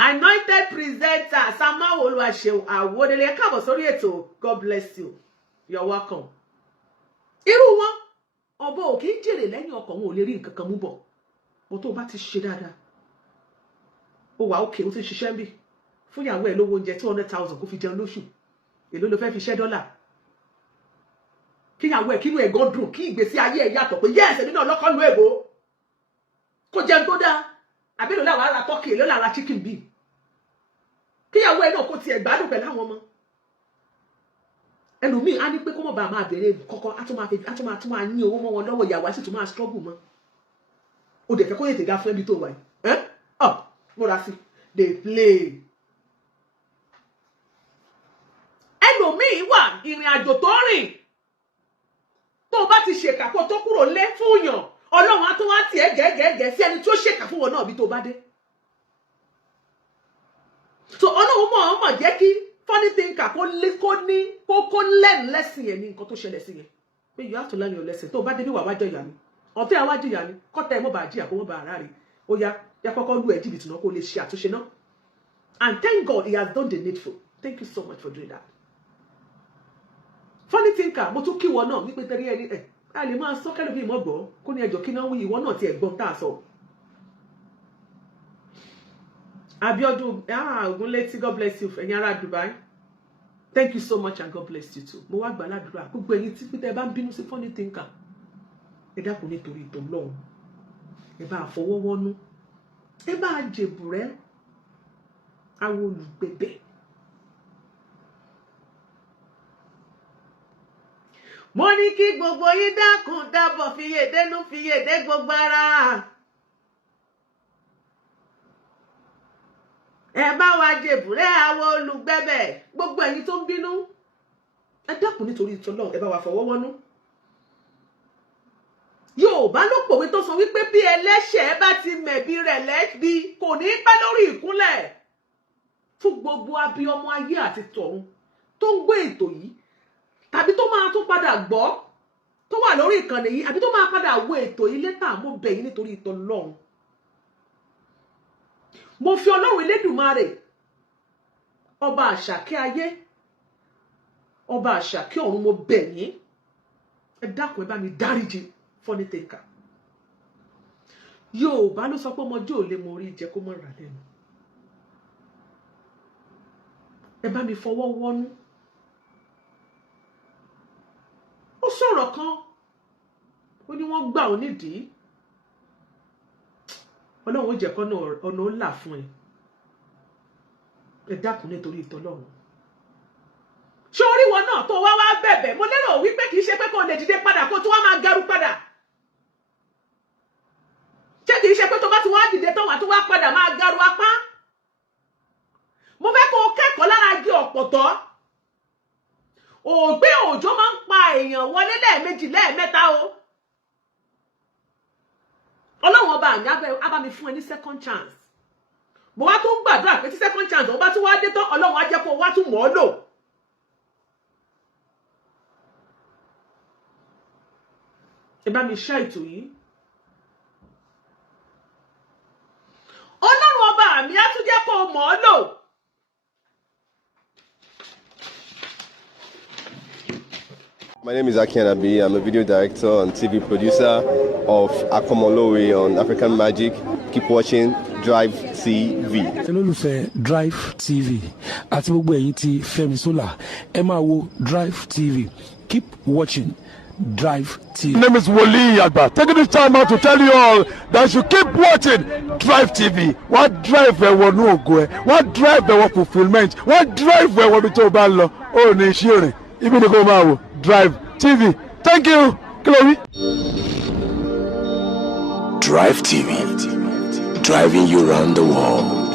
Anointed presenter Scåm Seun Awodele, káàbọ̀ sórí ètò. God bless you, you're welcome. Irú wọn ọ̀bọ ò kì í jèrè lẹ́yìn ọkọ̀, wọn ò lè rí nǹkan kan mú bọ̀. Bó tó bá ti ṣe dáadáa ó wà òkè ó ti ṣiṣẹ́ ń bì fún ìyàwó ẹ̀ lówó oúnjẹ 200,000 kó fi jẹun lóṣù èló ló fẹ́ fi ṣẹ́ dọ́là kíyàwó ẹ̀ kínú ẹ̀ gan dùn kí ìgbésí ayé ẹ̀ yàtọ̀ pé yẹ́ẹ̀sẹ̀ nínú ọlọ́kọ́ lu èbó kó jẹun tó dáa àbí ló làwọn ará tọ́kì ló làwọn chicken bíi kíyàwó ẹ̀ náà kó tiẹ̀ gbádùn pẹ̀lú àwọn ọmọ ẹlòmíì á ní pé kó mọ̀ bá máa bẹ̀rẹ̀ kọ́kọ́ á tún máa ní owó mọ́ wọn lọ́wọ́ ìyàwó á sì tún máa struggle mọ́ o dẹ̀ fẹ́ kó yètè ga fún ẹbí tó wà yìí múra sí dey play ẹlòmíì wà ìrìn àjò tó rìn tó bá ti ṣèkà kó tó kúrò lé fún yàn ọlọ́run á tún wá tiẹ̀ gẹ́gẹ́gẹ́ sí ẹni tí ó ṣèkà fún wọn náà bí tó bá dé so ọlọ́run mọ̀ jẹ́ kí funny thinker kó learn lesson yẹn ní nǹkan tó ṣẹlẹ̀ sí yẹn pé you have to learn your lesson tó bá dé bí wà wájọ ìyá mi ọ̀tẹ́ àwájú ìyá mi kọ́tà ẹ̀ mọ́ bá jíyà kó mọ́ bá ara rẹ̀ ó yá kọ́kọ́ lù ẹ́ jìbìtì náà kó lè ṣe àtúnṣe náà and thank God he has done the needful thank you so much for doing that funny thinker mo tún kí wọn náà wípé tẹ́rí ẹni a lè máa sọ kẹ́lò bí ìmọ̀ gbọ́ kó ní ẹjọ́ kí náà wí ìwọ náà ti ẹ̀gbọ́n tá a sọ Abiodun Ogunleti God bless you ẹ̀yin ará Dubai thank you so much and God bless you too mo wá gbà ládùúrà gbogbo ẹ̀yin tí pété bá ń bínú sí funny thinker ẹ dákun nítorí ìtọ́ lọ́hùn ẹ bá fọwọ́wọ́nú ẹ bá jèbùrẹ́ àwọn olùgbẹ̀bẹ̀ mo ní kí gbogbo yín dákun dábọ̀ fiyèdénú fiyèdé gbogbo ara ẹ bá wa jèbùrẹ́ àwọn olùgbẹ̀bẹ̀ gbogbo ẹ̀yin tó ń bínú ẹ dákun nítorí ìtọ́ lọ́hùn ẹ bá wa fọwọ́wọ́nú Yorùbá ló pòwe tó sọ wípé bí ẹlẹ́ṣẹ̀ bá ti mẹ̀bi rẹ̀ lẹ́bi kò ní pẹ́ lórí ìkúnlẹ̀ fún gbogbo abiyamọ ayé àti tọ̀run tó ń gbé ètò yìí tàbí tó máa tún padà gbọ́ tó wà lórí ìkànnì yìí àbí tó máa padà wo ètò yìí létà mo bẹ̀ yín nítorí ìtọ́ Ọlọ́run mo fi Ọlọ́run Elédùmarè ọba àṣàkẹ́ ayé ọba àṣàkẹ́ ọ̀run mo bẹ̀ yín ẹ dákun ẹ bá mi dáríjì funny thinker Yorùbá ló sọ pé ọmọdé ò lè mọ orí jẹ kó mọ rà lẹ́nu ẹ bá mi fọwọ́ wọ́nú ó sọ̀rọ̀ kan ó ní wọ́n gbà ó nídìí Ọlọ́run ó jẹ́ kọ́nà ọ̀nà ó là fún ẹ dákun nítorí ìtọ́lọ́run ṣé orí wọn náà tó wá bẹ̀bẹ̀ mo lérò wípé kì í ṣe pé kó lè dìde padà kó tó wá máa garu padà ṣé kì í ṣe pé tó bá ti wá dìde tó wà tó wá padà máa garu apá mo fẹ́ kó kẹ́kọ̀ọ́ lára igi ọ̀pọ̀tọ́ ògbé òjò máa ń pa èèyàn wọlé lẹ́ẹ̀mejì lẹ́ẹ̀mẹ́ta o Ọlọ́run ọba àyà á bá mi fún ẹ ní second chance mo wá tó ń gbàdúrà pé tí second chance ọba tí wá dé tán Ọlọ́run á jẹ́ kó wá tún mọ̀ ọ́ lò ẹ bá mi ṣe ètò yìí Ọlọ́run ọba mi á tún jẹ́ kó mọ̀ ọ́ lò. My name is Iyalaje. I'm a video director and TV producer of Akomolowe on African Magic. Keep watching Drivetv. olólùfẹ́ Drivetv àti gbogbo ẹ̀yin tí Fẹ́mi Sola ẹ máa wo Drivetv. Keep watching Drivetv. My name is Wole Agba. Taking this time out to tell you all that you keep watching Drivetv. What drive ẹ̀wọ̀ ní ògo ẹ̀? What drive ẹ̀wọ̀ fulfilment? What drive ẹ̀wọ̀ bí tó o bá lọ? Ó ní iṣẹ́ rìn. Ibi ni kò máa wò Drivetv. Thank you. Chloe. Drivetv. Driving you around the world.